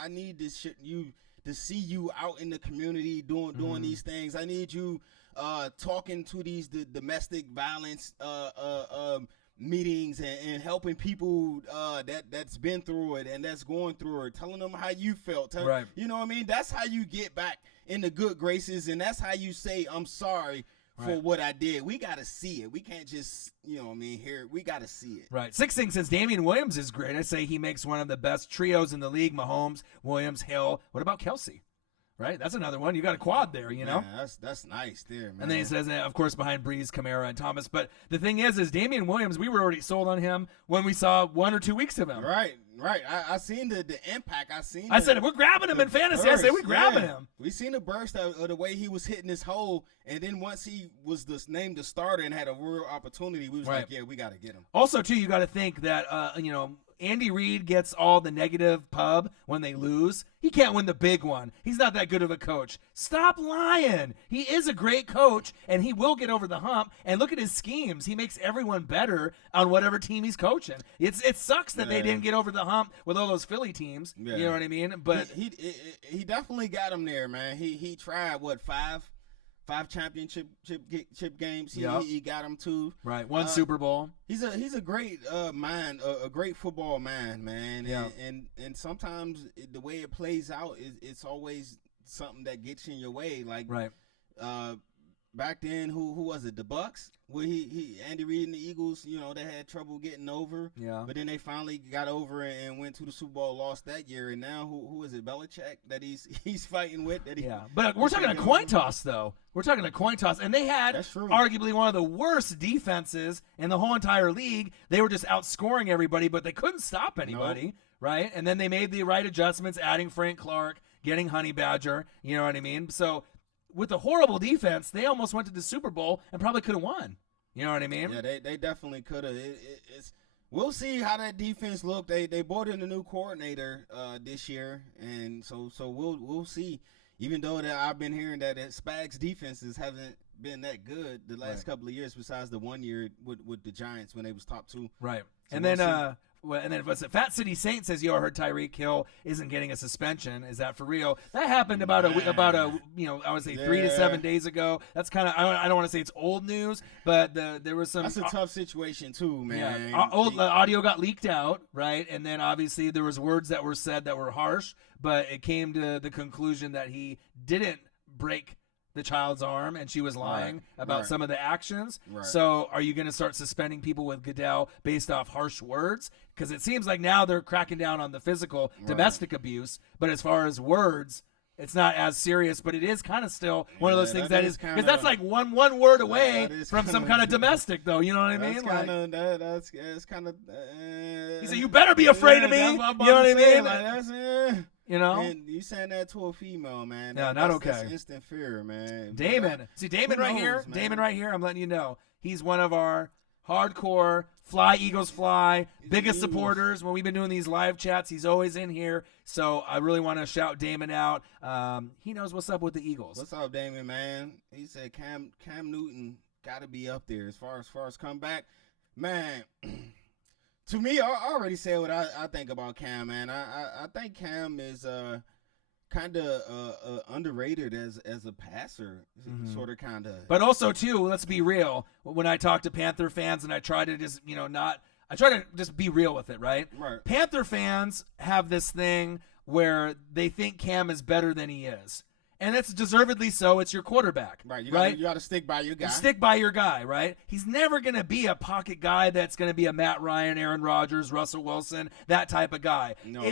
I need to see you out in the community doing these things. I need you talking to these domestic violence meetings and helping people that's been through it and that's going through it, telling them how you felt. Right. You know what I mean? That's how you get back in the good graces, and that's how you say, I'm sorry for what I did. We got to see it. We can't just, hear it. We got to see it. Right. Six thing says Damian Williams is great. I say he makes one of the best trios in the league. Mahomes, Williams, Hill. What about Kelsey? Right, that's another one. You got a quad there, Yeah, that's nice there, man. And then he says, of course, behind Breeze, Kamara, and Thomas. But the thing is Damian Williams, we were already sold on him when we saw 1 or 2 weeks of him. Right. I seen the impact. I said, we're grabbing him in fantasy. I said, we're grabbing him. We seen the burst of the way he was hitting his hole, and then once he was named the starter and had a real opportunity, we was like, yeah, we got to get him. Also, too, you got to think that, Andy Reid gets all the negative pub when they lose. He can't win the big one. He's not that good of a coach. Stop lying. He is a great coach, and he will get over the hump. And look at his schemes. He makes everyone better on whatever team he's coaching. It sucks that they didn't get over the hump with all those Philly teams. Yeah. You know what I mean? But he definitely got him there, man. He tried, five championship games. He got him to one Super Bowl. He's a great mind, a great football mind, man. Yeah. And sometimes the way it plays out it's always something that gets in your way. Like back then, who was it? The Bucks, where Andy Reid and the Eagles, they had trouble getting over. Yeah. But then they finally got over and went to the Super Bowl, lost that year, and now who is it? Belichick that he's fighting with. But we're talking a coin toss, though. We're talking a coin toss, and they had arguably one of the worst defenses in the whole entire league. They were just outscoring everybody, but they couldn't stop anybody, right? And then they made the right adjustments, adding Frank Clark, getting Honey Badger. You know what I mean? So with a horrible defense, they almost went to the Super Bowl and probably could have won. You know what I mean? Yeah, they definitely could have. We'll see how that defense look. They brought in a new coordinator this year, and so we'll see. Even though that I've been hearing that Spags defenses haven't been that good the last couple of years, besides the 1 year with the Giants when they was top 2. Right, so and then what's it? Fat City Saint says, "Yo, I heard Tyreek Hill isn't getting a suspension. Is that for real?" That happened about a I would say 3 to 7 days ago. That's kind of I don't want to say it's old news, but there was some. That's a tough situation too, man. Yeah, audio got leaked out, right? And then obviously there was words that were said that were harsh, but it came to the conclusion that he didn't break the child's arm and she was lying about some of the actions. Right. So are you going to start suspending people with Goodell based off harsh words? Because it seems like now they're cracking down on the physical domestic abuse, but as far as words, it's not as serious, but it is kind of still one of those things that is because that's like one word away from some kind of domestic, though. You know what I mean? That's kind of. He said, "You better be afraid of me." You know what I mean? And you saying that to a female, man? Not okay. That's instant fear, man. Damon, Damon right here. Man. Damon right here. I'm letting you know he's one of our hardcore Fly Eagles Fly biggest supporters. When we've been doing these live chats, he's always in here. So I really want to shout Damon out. He knows what's up with the Eagles. What's up, Damon, man? He said Cam Newton got to be up there as far as comeback, man. To me, I already said what I think about Cam, man. I think Cam is kind of underrated as a passer, sort of, kind of. But also, too, let's be real. When I talk to Panther fans and I try to just, I try to just be real with it, right? Right. Panther fans have this thing where they think Cam is better than he is. And it's deservedly so. It's your quarterback. Right. You got to stick by your guy. Stick by your guy, right? He's never going to be a pocket guy that's going to be a Matt Ryan, Aaron Rodgers, Russell Wilson, that type of guy. No.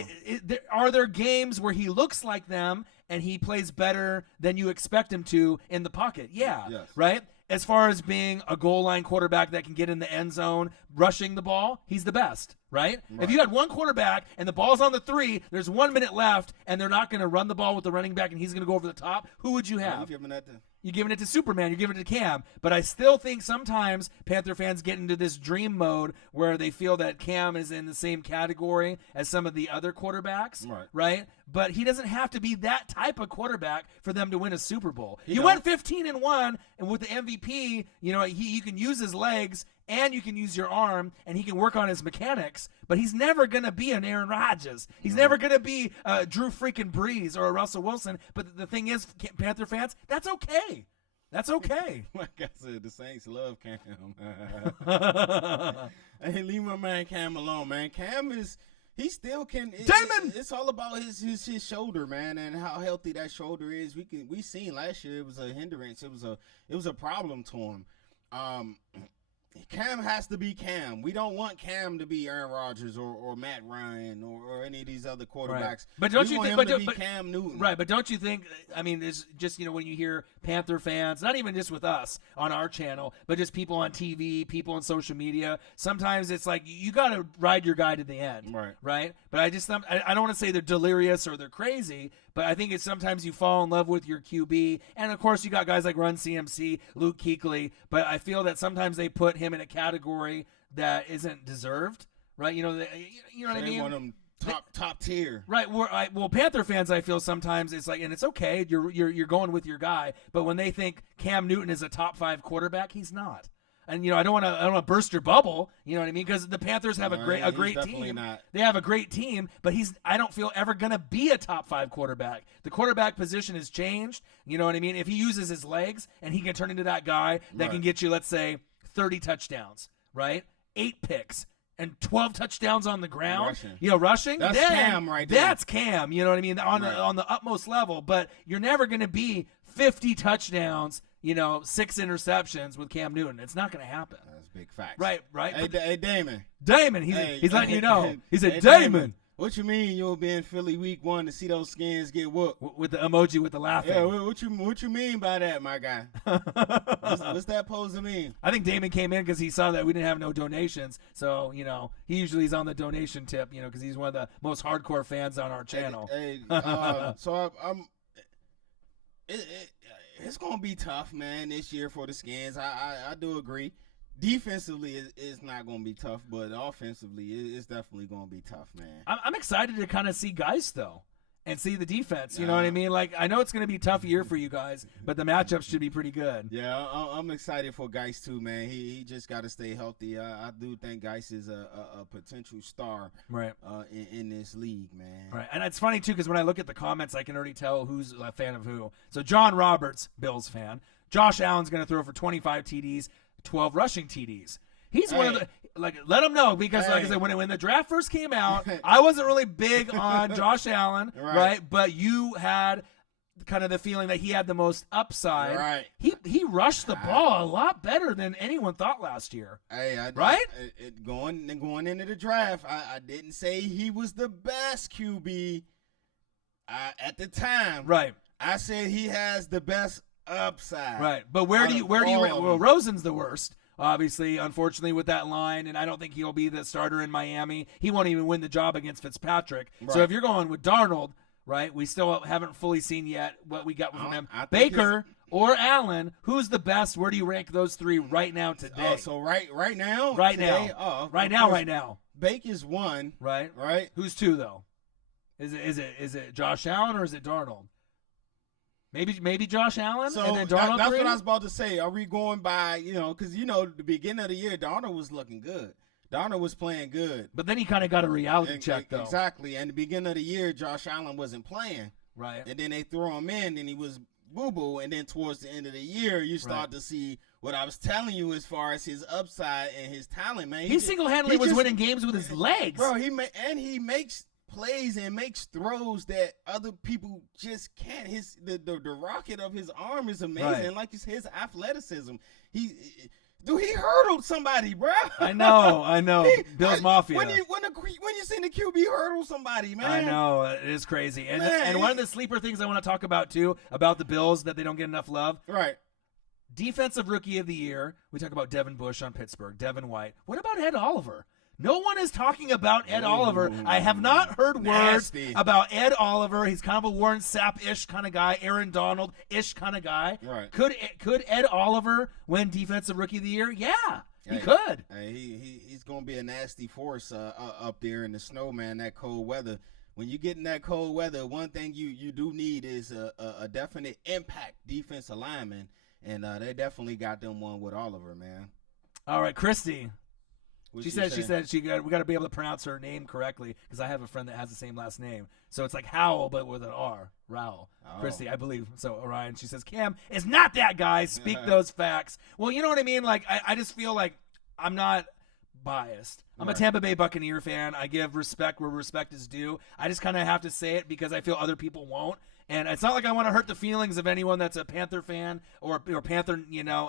Are there games where he looks like them and he plays better than you expect him to in the pocket? Yeah. Yes. Right? As far as being a goal line quarterback that can get in the end zone, rushing the ball, he's the best, right? If you had one quarterback and the ball's on the 3, there's 1 minute left, and they're not going to run the ball with the running back and he's going to go over the top, who would you have? You're giving it to Superman. You're giving it to Cam. But I still think sometimes Panther fans get into this dream mode where they feel that Cam is in the same category as some of the other quarterbacks, right? But he doesn't have to be that type of quarterback for them to win a Super Bowl. You went 15-1, and with the MVP, you can use his legs and you can use your arm, and he can work on his mechanics, but he's never going to be an Aaron Rodgers. He's never going to be Drew freaking Brees or a Russell Wilson. But the thing is, Panther fans, that's okay. That's okay. Like I said, the Saints love Cam. Hey, leave my man Cam alone, man. Cam is – he still can – Damon! It's all about his shoulder, man, and how healthy that shoulder is. We seen last year it was a hindrance. It was a problem to him. Cam has to be Cam. We don't want Cam to be Aaron Rodgers or Matt Ryan or any of these other quarterbacks. Right. But don't you think? But Cam Newton, right? But don't you think? I mean, it's just when you hear Panther fans, not even just with us on our channel, but just people on TV, people on social media. Sometimes it's like you got to ride your guy to the end, right? But I don't want to say they're delirious or they're crazy, but I think it's sometimes you fall in love with your QB, and of course you got guys like Run CMC, Luke Kuechly, but I feel that sometimes they put him in a category that isn't deserved, right? You know what I mean? They want them top tier. Right. Well, Panther fans, I feel sometimes it's like, and it's okay. You're going with your guy, but when they think Cam Newton is a top 5 quarterback, he's not. And I don't want to burst your bubble. You know what I mean? Because the Panthers have a great team. Not. They have a great team, but I don't feel ever gonna be a top 5 quarterback. The quarterback position has changed. You know what I mean? If he uses his legs and he can turn into that guy that can get you, let's say, 30 touchdowns, right? 8 picks. And 12 touchdowns on the ground, rushing. That's Cam right there. That's Cam, you know what I mean, on the utmost level. But you're never going to be 50 touchdowns, 6 interceptions with Cam Newton. It's not going to happen. That's big facts. Right. Hey, Damon. He's letting you know. He said, Damon. What you mean you'll be in Philly week 1 to see those Skins get whooped? With the emoji with the laughing. Yeah, what you mean by that, my guy? what's that supposed to mean? I think Damon came in because he saw that we didn't have no donations. So, he usually is on the donation tip, because he's one of the most hardcore fans on our channel. So it's going to be tough, man, this year for the Skins. I do agree. Defensively, it's not going to be tough, but offensively, it's definitely going to be tough, man. I'm excited to kind of see Geist, though, and see the defense. You know what I mean? Like, I know it's going to be a tough year for you guys, but the matchups should be pretty good. Yeah, I'm excited for Geist, too, man. He just got to stay healthy. I do think Geist is a potential star in this league, man. Right, and it's funny, too, because when I look at the comments, I can already tell who's a fan of who. So John Roberts, Bills fan. Josh Allen's going to throw for 25 TDs. 12 rushing TDs. He's one of the let him know because like I said, when the draft first came out, I wasn't really big on Josh Allen, right? But you had kind of the feeling that he had the most upside. Right. He rushed the ball a lot better than anyone thought last year. Going into the draft, I didn't say he was the best QB at the time. Right. I said he has the best upside. Right. But where do you well, Rosen's the worst, obviously, unfortunately, with that line, and I don't think he'll be the starter in Miami. He won't even win the job against Fitzpatrick. Right. So if you're going with Darnold, right, we still haven't fully seen yet what we got from him. Baker or Allen, who's the best? Where do you rank those 3 right now today? So right now? Right today? now. Right now. Baker's 1. Right. Who's 2 though? Is it Josh Allen or is it Darnold? Maybe Josh Allen and then Darnold. That's what I was about to say. Are we going by, because the beginning of the year, Darnold was looking good. Darnold was playing good. But then he kind of got a reality check, though. Exactly. And the beginning of the year, Josh Allen wasn't playing. Right. And then they threw him in, and he was boo-boo. And then towards the end of the year, you start to see what I was telling you as far as his upside and his talent, man. He single-handedly was winning games with his legs. Bro, he makes plays and makes throws that other people just can't. The rocket of his arm is amazing. Like his athleticism. He hurdled somebody, bro. I know. Bills Mafia. When you seen the QB hurdle somebody, man. I know, it is crazy. And one of the sleeper things I want to talk about too about the Bills that they don't get enough love. Right. Defensive Rookie of the Year. We talk about Devin Bush on Pittsburgh, Devin White. What about Ed Oliver? No one is talking about Ed Oliver. I have not heard words about Ed Oliver. He's kind of a Warren Sapp-ish kind of guy, Aaron Donald-ish kind of guy. Right. Could Ed Oliver win Defensive Rookie of the Year? Yeah, he could. He's going to be a nasty force up there in the snow, man, that cold weather. When you get in that cold weather, one thing you do need is a definite impact defensive lineman, and they definitely got them one with Oliver, man. All right, Christy. She said we got to be able to pronounce her name correctly because I have a friend that has the same last name. So it's like Howell, but with an R. Raul. Oh. Christy, I believe. So Orion, she says, Cam is not that guy. Speak those facts. Well, you know what I mean? Like, I just feel like I'm not biased. I'm a Tampa Bay Buccaneer fan. I give respect where respect is due. I just kind of have to say it because I feel other people won't. And it's not like I want to hurt the feelings of anyone that's a Panther fan or Panther,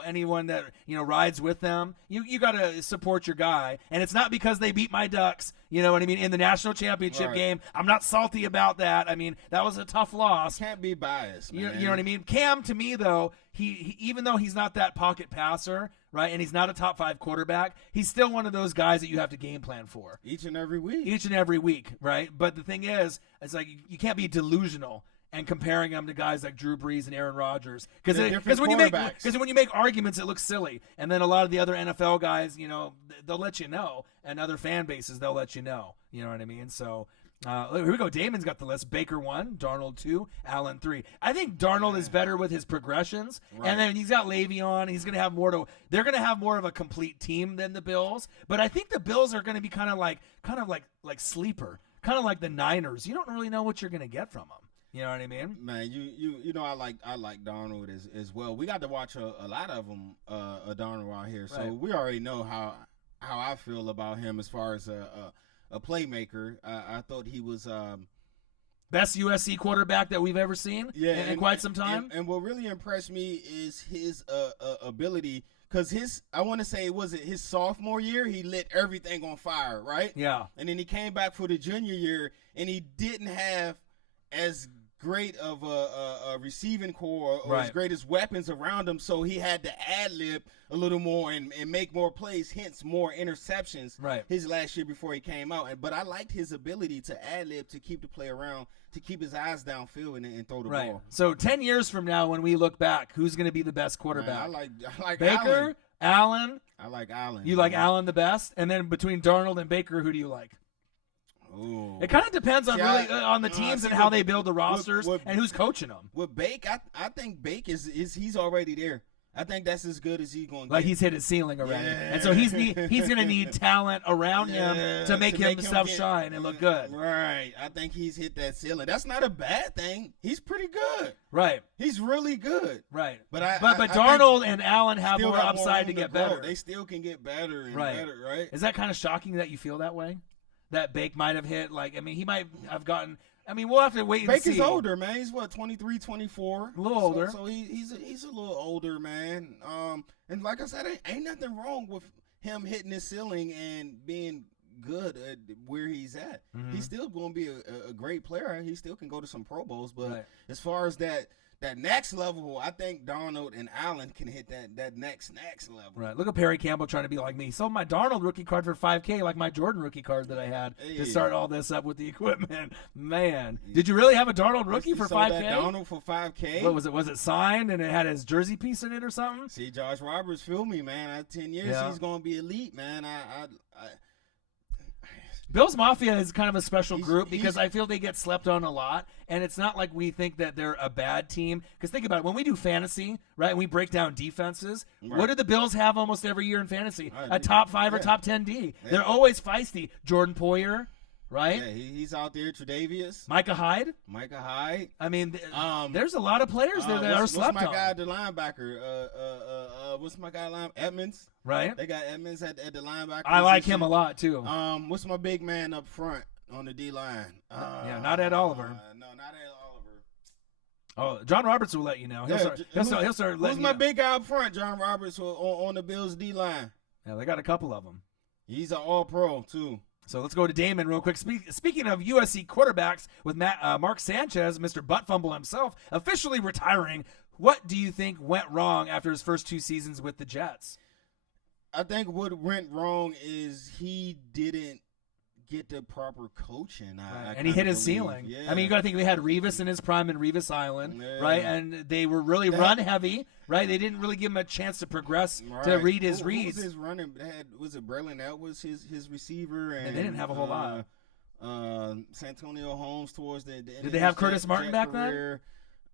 anyone that, rides with them. You got to support your guy. And it's not because they beat my Ducks, you know what I mean, in the national championship game. I'm not salty about that. I mean, that was a tough loss. Can't be biased, man. You know what I mean? Cam, to me, though, he even though he's not that pocket passer, right, and he's not a top 5 quarterback, he's still one of those guys that you have to game plan for. Each and every week. Each and every week, right? But the thing is, it's like you can't be delusional and comparing them to guys like Drew Brees and Aaron Rodgers. They're different quarterbacks. Because when you make arguments, it looks silly. And then a lot of the other NFL guys, they'll let you know, and other fan bases, they'll let you know. You know what I mean? So here we go. Damon's got the list. Baker 1, Darnold 2, Allen 3. I think Darnold is better with his progressions, and then he's got Le'Veon. He's going to have more to. They're going to have more of a complete team than the Bills. But I think the Bills are going to be kind of like sleeper, kind of like the Niners. You don't really know what you're going to get from them. You know what I mean? Man, you know I like Darnold as well. We got to watch a lot of them, Darnold out here, so we already know how I feel about him as far as a playmaker. I thought he was best USC quarterback that we've ever seen in quite some time. And what really impressed me is his ability, because I want to say, was it his sophomore year, he lit everything on fire, right? Yeah. And then he came back for the junior year, and he didn't have as great of a receiving core or as great as weapons around him, so he had to ad-lib a little more and make more plays, hence more interceptions his last year before he came out. But I liked his ability to ad-lib, to keep the play around, to keep his eyes downfield and throw the ball. So 10 years from now, when we look back, who's going to be the best quarterback? Man, I like Baker, Allen. I like Allen. You like Allen the best? And then between Darnold and Baker, who do you like? Ooh. It kind of depends on on the teams and how they build the rosters and who's coaching them. With Bake, I think Bake is he's already there. I think that's as good as he's going to get. Like he's hit his ceiling already. And so he's going to need talent around him to make himself shine and look good. Right. I think he's hit that ceiling. That's not a bad thing. He's pretty good. Right. He's really good. Right. But Darnold and Allen have more upside to get better. They still can get better and better, right? Is that kind of shocking that you feel that way? That Bake might have hit, he might have gotten. We'll have to wait and see. Bake is older, man. He's 23, 24. A little older. So he's a little older, man. And like I said, ain't nothing wrong with him hitting his ceiling and being good at where he's at. Mm-hmm. He's still going to be a great player. He still can go to some Pro Bowls. But as far as that next level, I think Darnold and Allen can hit that next level. Right. Look at Perry Campbell trying to be like me. He sold my Darnold rookie card for $5,000, like my Jordan rookie card that I had to start all this up with the equipment. Man, did you really have a Darnold rookie for $5,000? Darnold for $5,000. What was it? Was it signed and it had his jersey piece in it or something? See, Josh Roberts, feel me, man. At 10 years, he's going to be elite, man. Bill's Mafia is kind of a special group because I feel they get slept on a lot, and it's not like we think that they're a bad team. Because think about it, when we do fantasy, right, and we break down defenses, what do the Bills have almost every year in fantasy? A top 5 or top 10 D. Yeah. They're always feisty. Jordan Poyer, right? Yeah, he's out there. Tre'Davious. Micah Hyde. I mean, there's a lot of players there that are slept on. What's my guy, the linebacker? What's my guy, Edmonds? Right. They got Edmonds at the linebacker. I like him a lot, too. What's my big man up front on the D-line? Not Ed Oliver. No, not Ed Oliver. Oh, John Roberts will let you know. He'll start letting Who's my big guy up front? John Roberts on the Bills D-line. Yeah, they got a couple of them. He's an all-pro, too. So let's go to Damon real quick. Speaking of USC quarterbacks, with Mark Sanchez, Mr. Butt Fumble himself, officially retiring, what do you think went wrong after his first 2 seasons with the Jets? I think what went wrong is he didn't get the proper coaching. And he hit his ceiling. Yeah. I mean, you got to think they had Revis in his prime in Revis Island, right? And they were really run heavy, right? They didn't really give him a chance to progress to read his reads. Who was his running? Was it Berlin? That was his receiver. And they didn't have a whole lot. Santonio Holmes towards the end. Did they have Curtis Martin back then?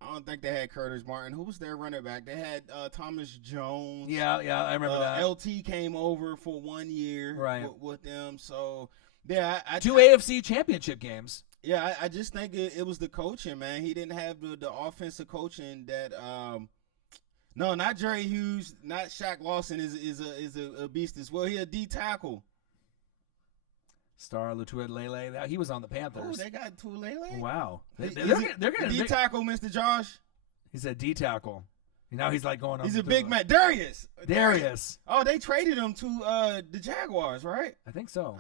I don't think they had Curtis Martin. Who was their running back? They had Thomas Jones. Yeah, I remember that. LT came over for 1 year with them. So, yeah. 2 AFC championship games. Yeah, I just think it was the coaching, man. He didn't have the offensive coaching that no, not Jerry Hughes, not Shaq Lawson is a beast as well. He a D tackle. Star Latuilele, he was on the Panthers. Oh, they got Tuilele? Wow. They're gonna D tackle, Mr. Josh. He's a D tackle. Now he's like going on. He's a big man. Darius. Oh, they traded him to the Jaguars, right? I think so.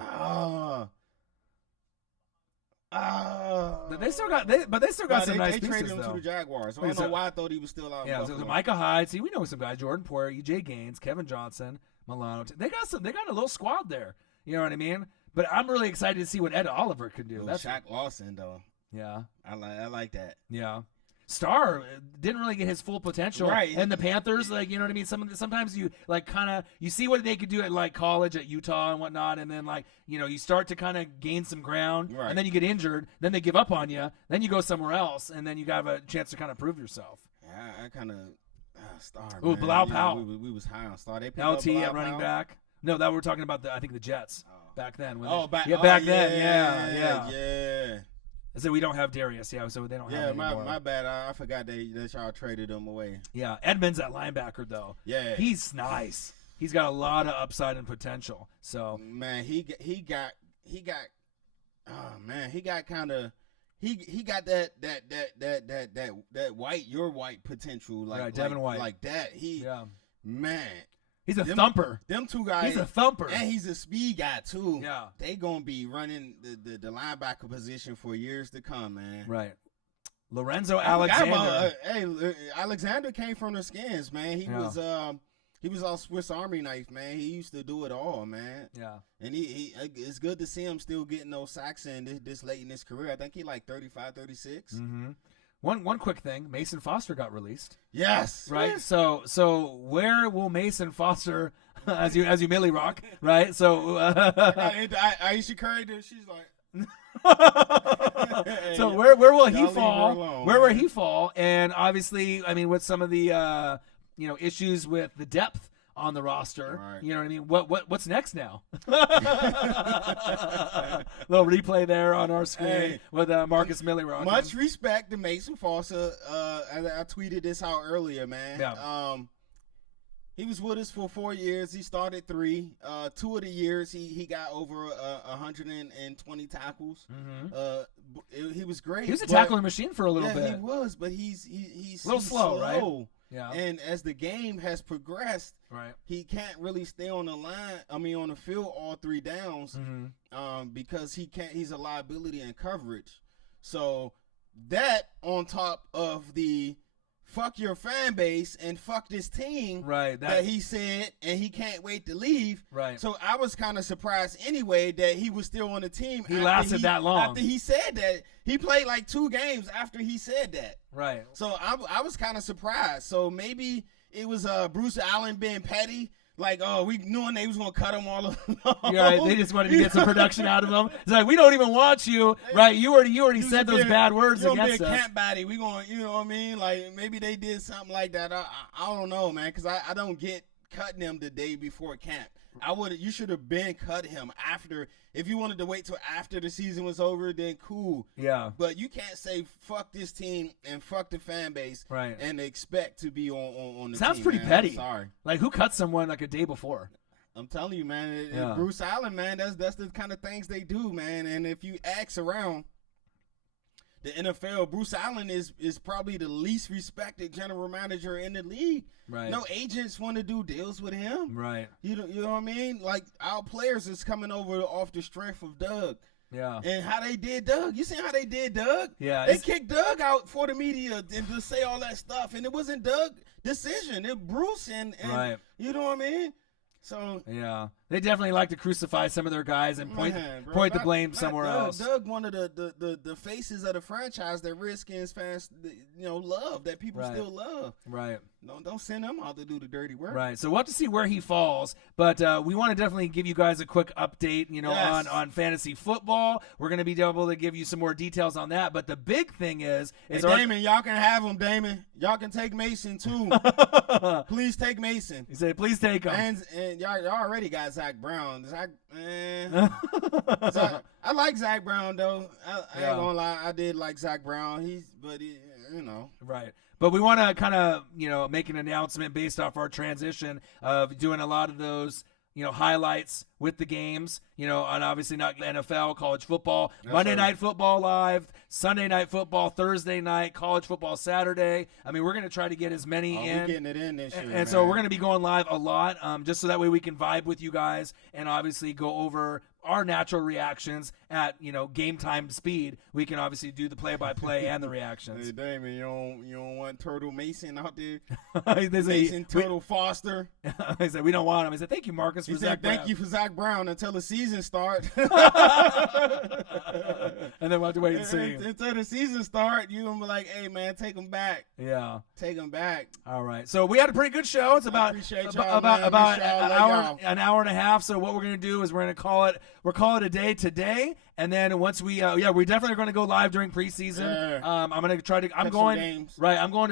But they still got some nice pieces. They traded him to the Jaguars. So I don't know why I thought he was still out. Yeah, so Micah Hyde. See, we know some guys: Jordan Poyer, E.J. Gaines, Kevin Johnson, Milano. They got a little squad there. You know what I mean? But I'm really excited to see what Ed Oliver could do. That's Shaq Lawson, though. Yeah. I like that. Yeah. Star didn't really get his full potential, Right. And the Panthers, like, you know what I mean. Sometimes you like kind of you see what they could do at like college at Utah and whatnot, and then like you start to kind of gain some ground, Right. and then you get injured, then they give up on you, then you go somewhere else, and then you have a chance to kind of prove yourself. Yeah, I kind of Star. Ooh, man. Bilal You know, Powell. we was high on Star. They picked up LT Bilal at running Powell. back. No, that we're talking about I think the Jets back then. Back then. Yeah. Yeah. I said we don't have Darius, so they don't have Yeah, him anymore. my bad. I forgot that y'all traded him away. Yeah, Edmonds at linebacker though. Yeah, he's nice. He's got a lot of upside and potential. So man, he got kind of he got that white potential like Devin White like that. Man. He's a thumper. Them two guys. He's a thumper. And he's a speed guy, too. Yeah. They going to be running the linebacker position for years to come, man. Right. Lorenzo Alexander. Alexander came from the Skins, man. He was all Swiss Army knife, man. He used to do it all, man. Yeah. And he it's good to see him still getting those sacks in this late in his career. I think he like 35, 36. Mm-hmm. One quick thing, Mason Foster got released. Yes. Right. So where will Mason Foster as you Millie Rock, right? So Aisha Curry did, she's like so where will he fall? Alone, where will he fall? And obviously, I mean, with some of the issues with the depth on the roster, right. You know what I mean? What's next now? Little replay there on our screen with Marcus Millirock. Much respect to Mason Foster. I tweeted this out earlier, man. Yeah. He was with us for 4 years. He started 3. 2 of the years he got over 120 tackles. Mm-hmm. He was great. He was a tackling machine for a little bit. Yeah, he was, but he's a little slow, right? Yeah. And as the game has progressed, right, he can't really stay on the line. I mean, on the field all 3 downs, because he's a liability in coverage. So that on top of the fuck your fan base and fuck this team, right? That he said, and he can't wait to leave. Right. So I was kind of surprised anyway that he was still on the team. He lasted that long after he said that. He played like 2 games after he said that. Right. So I was kind of surprised. So maybe it was Bruce Allen being petty. Like, we knew they was going to cut him all along. Yeah, right. They just wanted to get some production out of him. It's like, we don't even want you, right? You already said those bad words against us. Camp body. We going, you know what I mean? Like, maybe they did something like that. I don't know, man, because I don't get cutting him the day before camp. You should have been cut him after. If you wanted to wait till after the season was over, then cool. Yeah. But you can't say fuck this team and fuck the fan base, right, and expect to be on the Sounds team. pretty man. petty. I'm sorry. Like, who cut someone like a day before? I'm telling you, man. Bruce Allen, man. That's the kind of things they do, man. And if you ask around the NFL, Bruce Allen is probably the least respected general manager in the league. Right. No agents want to do deals with him. Right. You know what I mean? Like, our players is coming over off the strength of Doug. Yeah. And how they did Doug. You seen how they did Doug? Yeah. They kicked Doug out for the media and to say all that stuff. And it wasn't Doug's decision. It Bruce and right. You know what I mean? So yeah, they definitely like to crucify some of their guys and point the blame somewhere else. Doug, one of the faces of the franchise that Redskins fans, love, that people still love. Right. Don't send them out to do the dirty work. Right. So we'll have to see where he falls, but we want to definitely give you guys a quick update, on fantasy football. We're going to be able to give you some more details on that, but the big thing is Damon, y'all can have him, Damon. Y'all can take Mason too. Please take Mason. He said, please take him. And y'all already got Zach Brown. I like Zach Brown though. I ain't gonna lie, I did like Zach Brown. Right. But we want to kind of, make an announcement based off our transition of doing a lot of those, highlights with the games, and obviously not NFL, college football, Monday Night Football live, Sunday Night Football, Thursday night, college football Saturday. I mean, we're going to try to get as many in. We're getting it in this year, and so we're going to be going live a lot, just so that way we can vibe with you guys and obviously go over our natural reactions at game time speed. We can obviously do the play-by-play and the reactions. Hey, Damon, you don't want Turtle Mason out there? Turtle Foster. He said we don't want him. He said thank you, Marcus, for Zach Brown. Thank you for Zach Brown until the season starts. And then we'll have to wait and see. Until the season starts, you're going to be like, hey, man, take him back. Yeah. Take him back. All right. So we had a pretty good show. It's about an hour and a half. So what we're going to do is we're going to call it a day today. And then once we definitely going to go live during preseason. Yeah. I'm going to try to I'm going to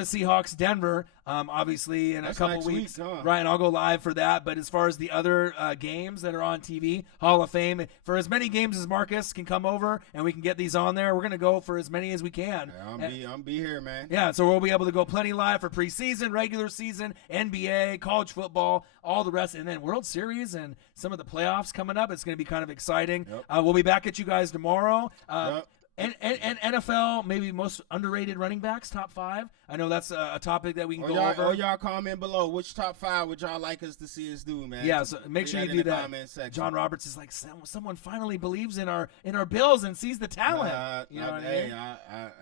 Seahawks Denver obviously in a couple weeks. Huh? Right, and I'll go live for that. But as far as the other games that are on TV, Hall of Fame, for as many games as Marcus can come over and we can get these on there, we're going to go for as many as we can. Yeah, I'm be here, man. Yeah, so we'll be able to go plenty live for preseason, regular season, NBA, college football, all the rest, and then World Series and some of the playoffs coming up. It's going to be kind of exciting. Yep. We'll be back at you guys tomorrow. Yep. And NFL, maybe most underrated running backs, top 5. I know that's a topic that we can go over. Or y'all comment below. Which top 5 would y'all like us to see us do, man? Yeah, so make sure you do that. John Roberts is like, someone finally believes in our Bills and sees the talent. You know what I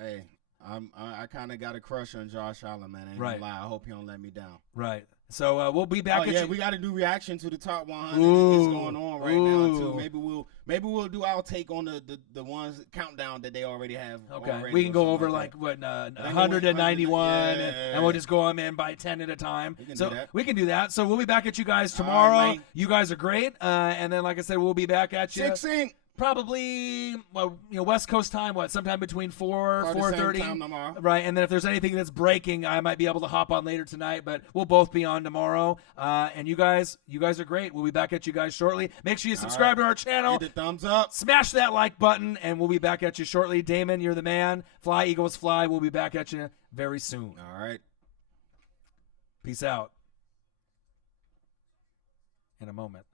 mean? I kind of got a crush on Josh Allen, man. I ain't gonna lie. I hope he don't let me down. Right. So we'll be back at you. We got to do reaction to the top 100. Ooh. It's going on right now too. Maybe we'll do our take on the ones countdown that they already have. Okay. We can go over 191, and we'll just go them in by 10 at a time. We can do that. So we'll be back at you guys tomorrow. Right, you guys are great. And then, like I said, we'll be back at you. 6 Probably, West Coast time, sometime between 4:30. Right, and then if there's anything that's breaking, I might be able to hop on later tonight, but we'll both be on tomorrow. And you guys are great. We'll be back at you guys shortly. Make sure you subscribe to our channel. Hit the thumbs up. Smash that like button, and we'll be back at you shortly. Damon, you're the man. Fly, Eagles, fly. We'll be back at you very soon. All right. Peace out. In a moment.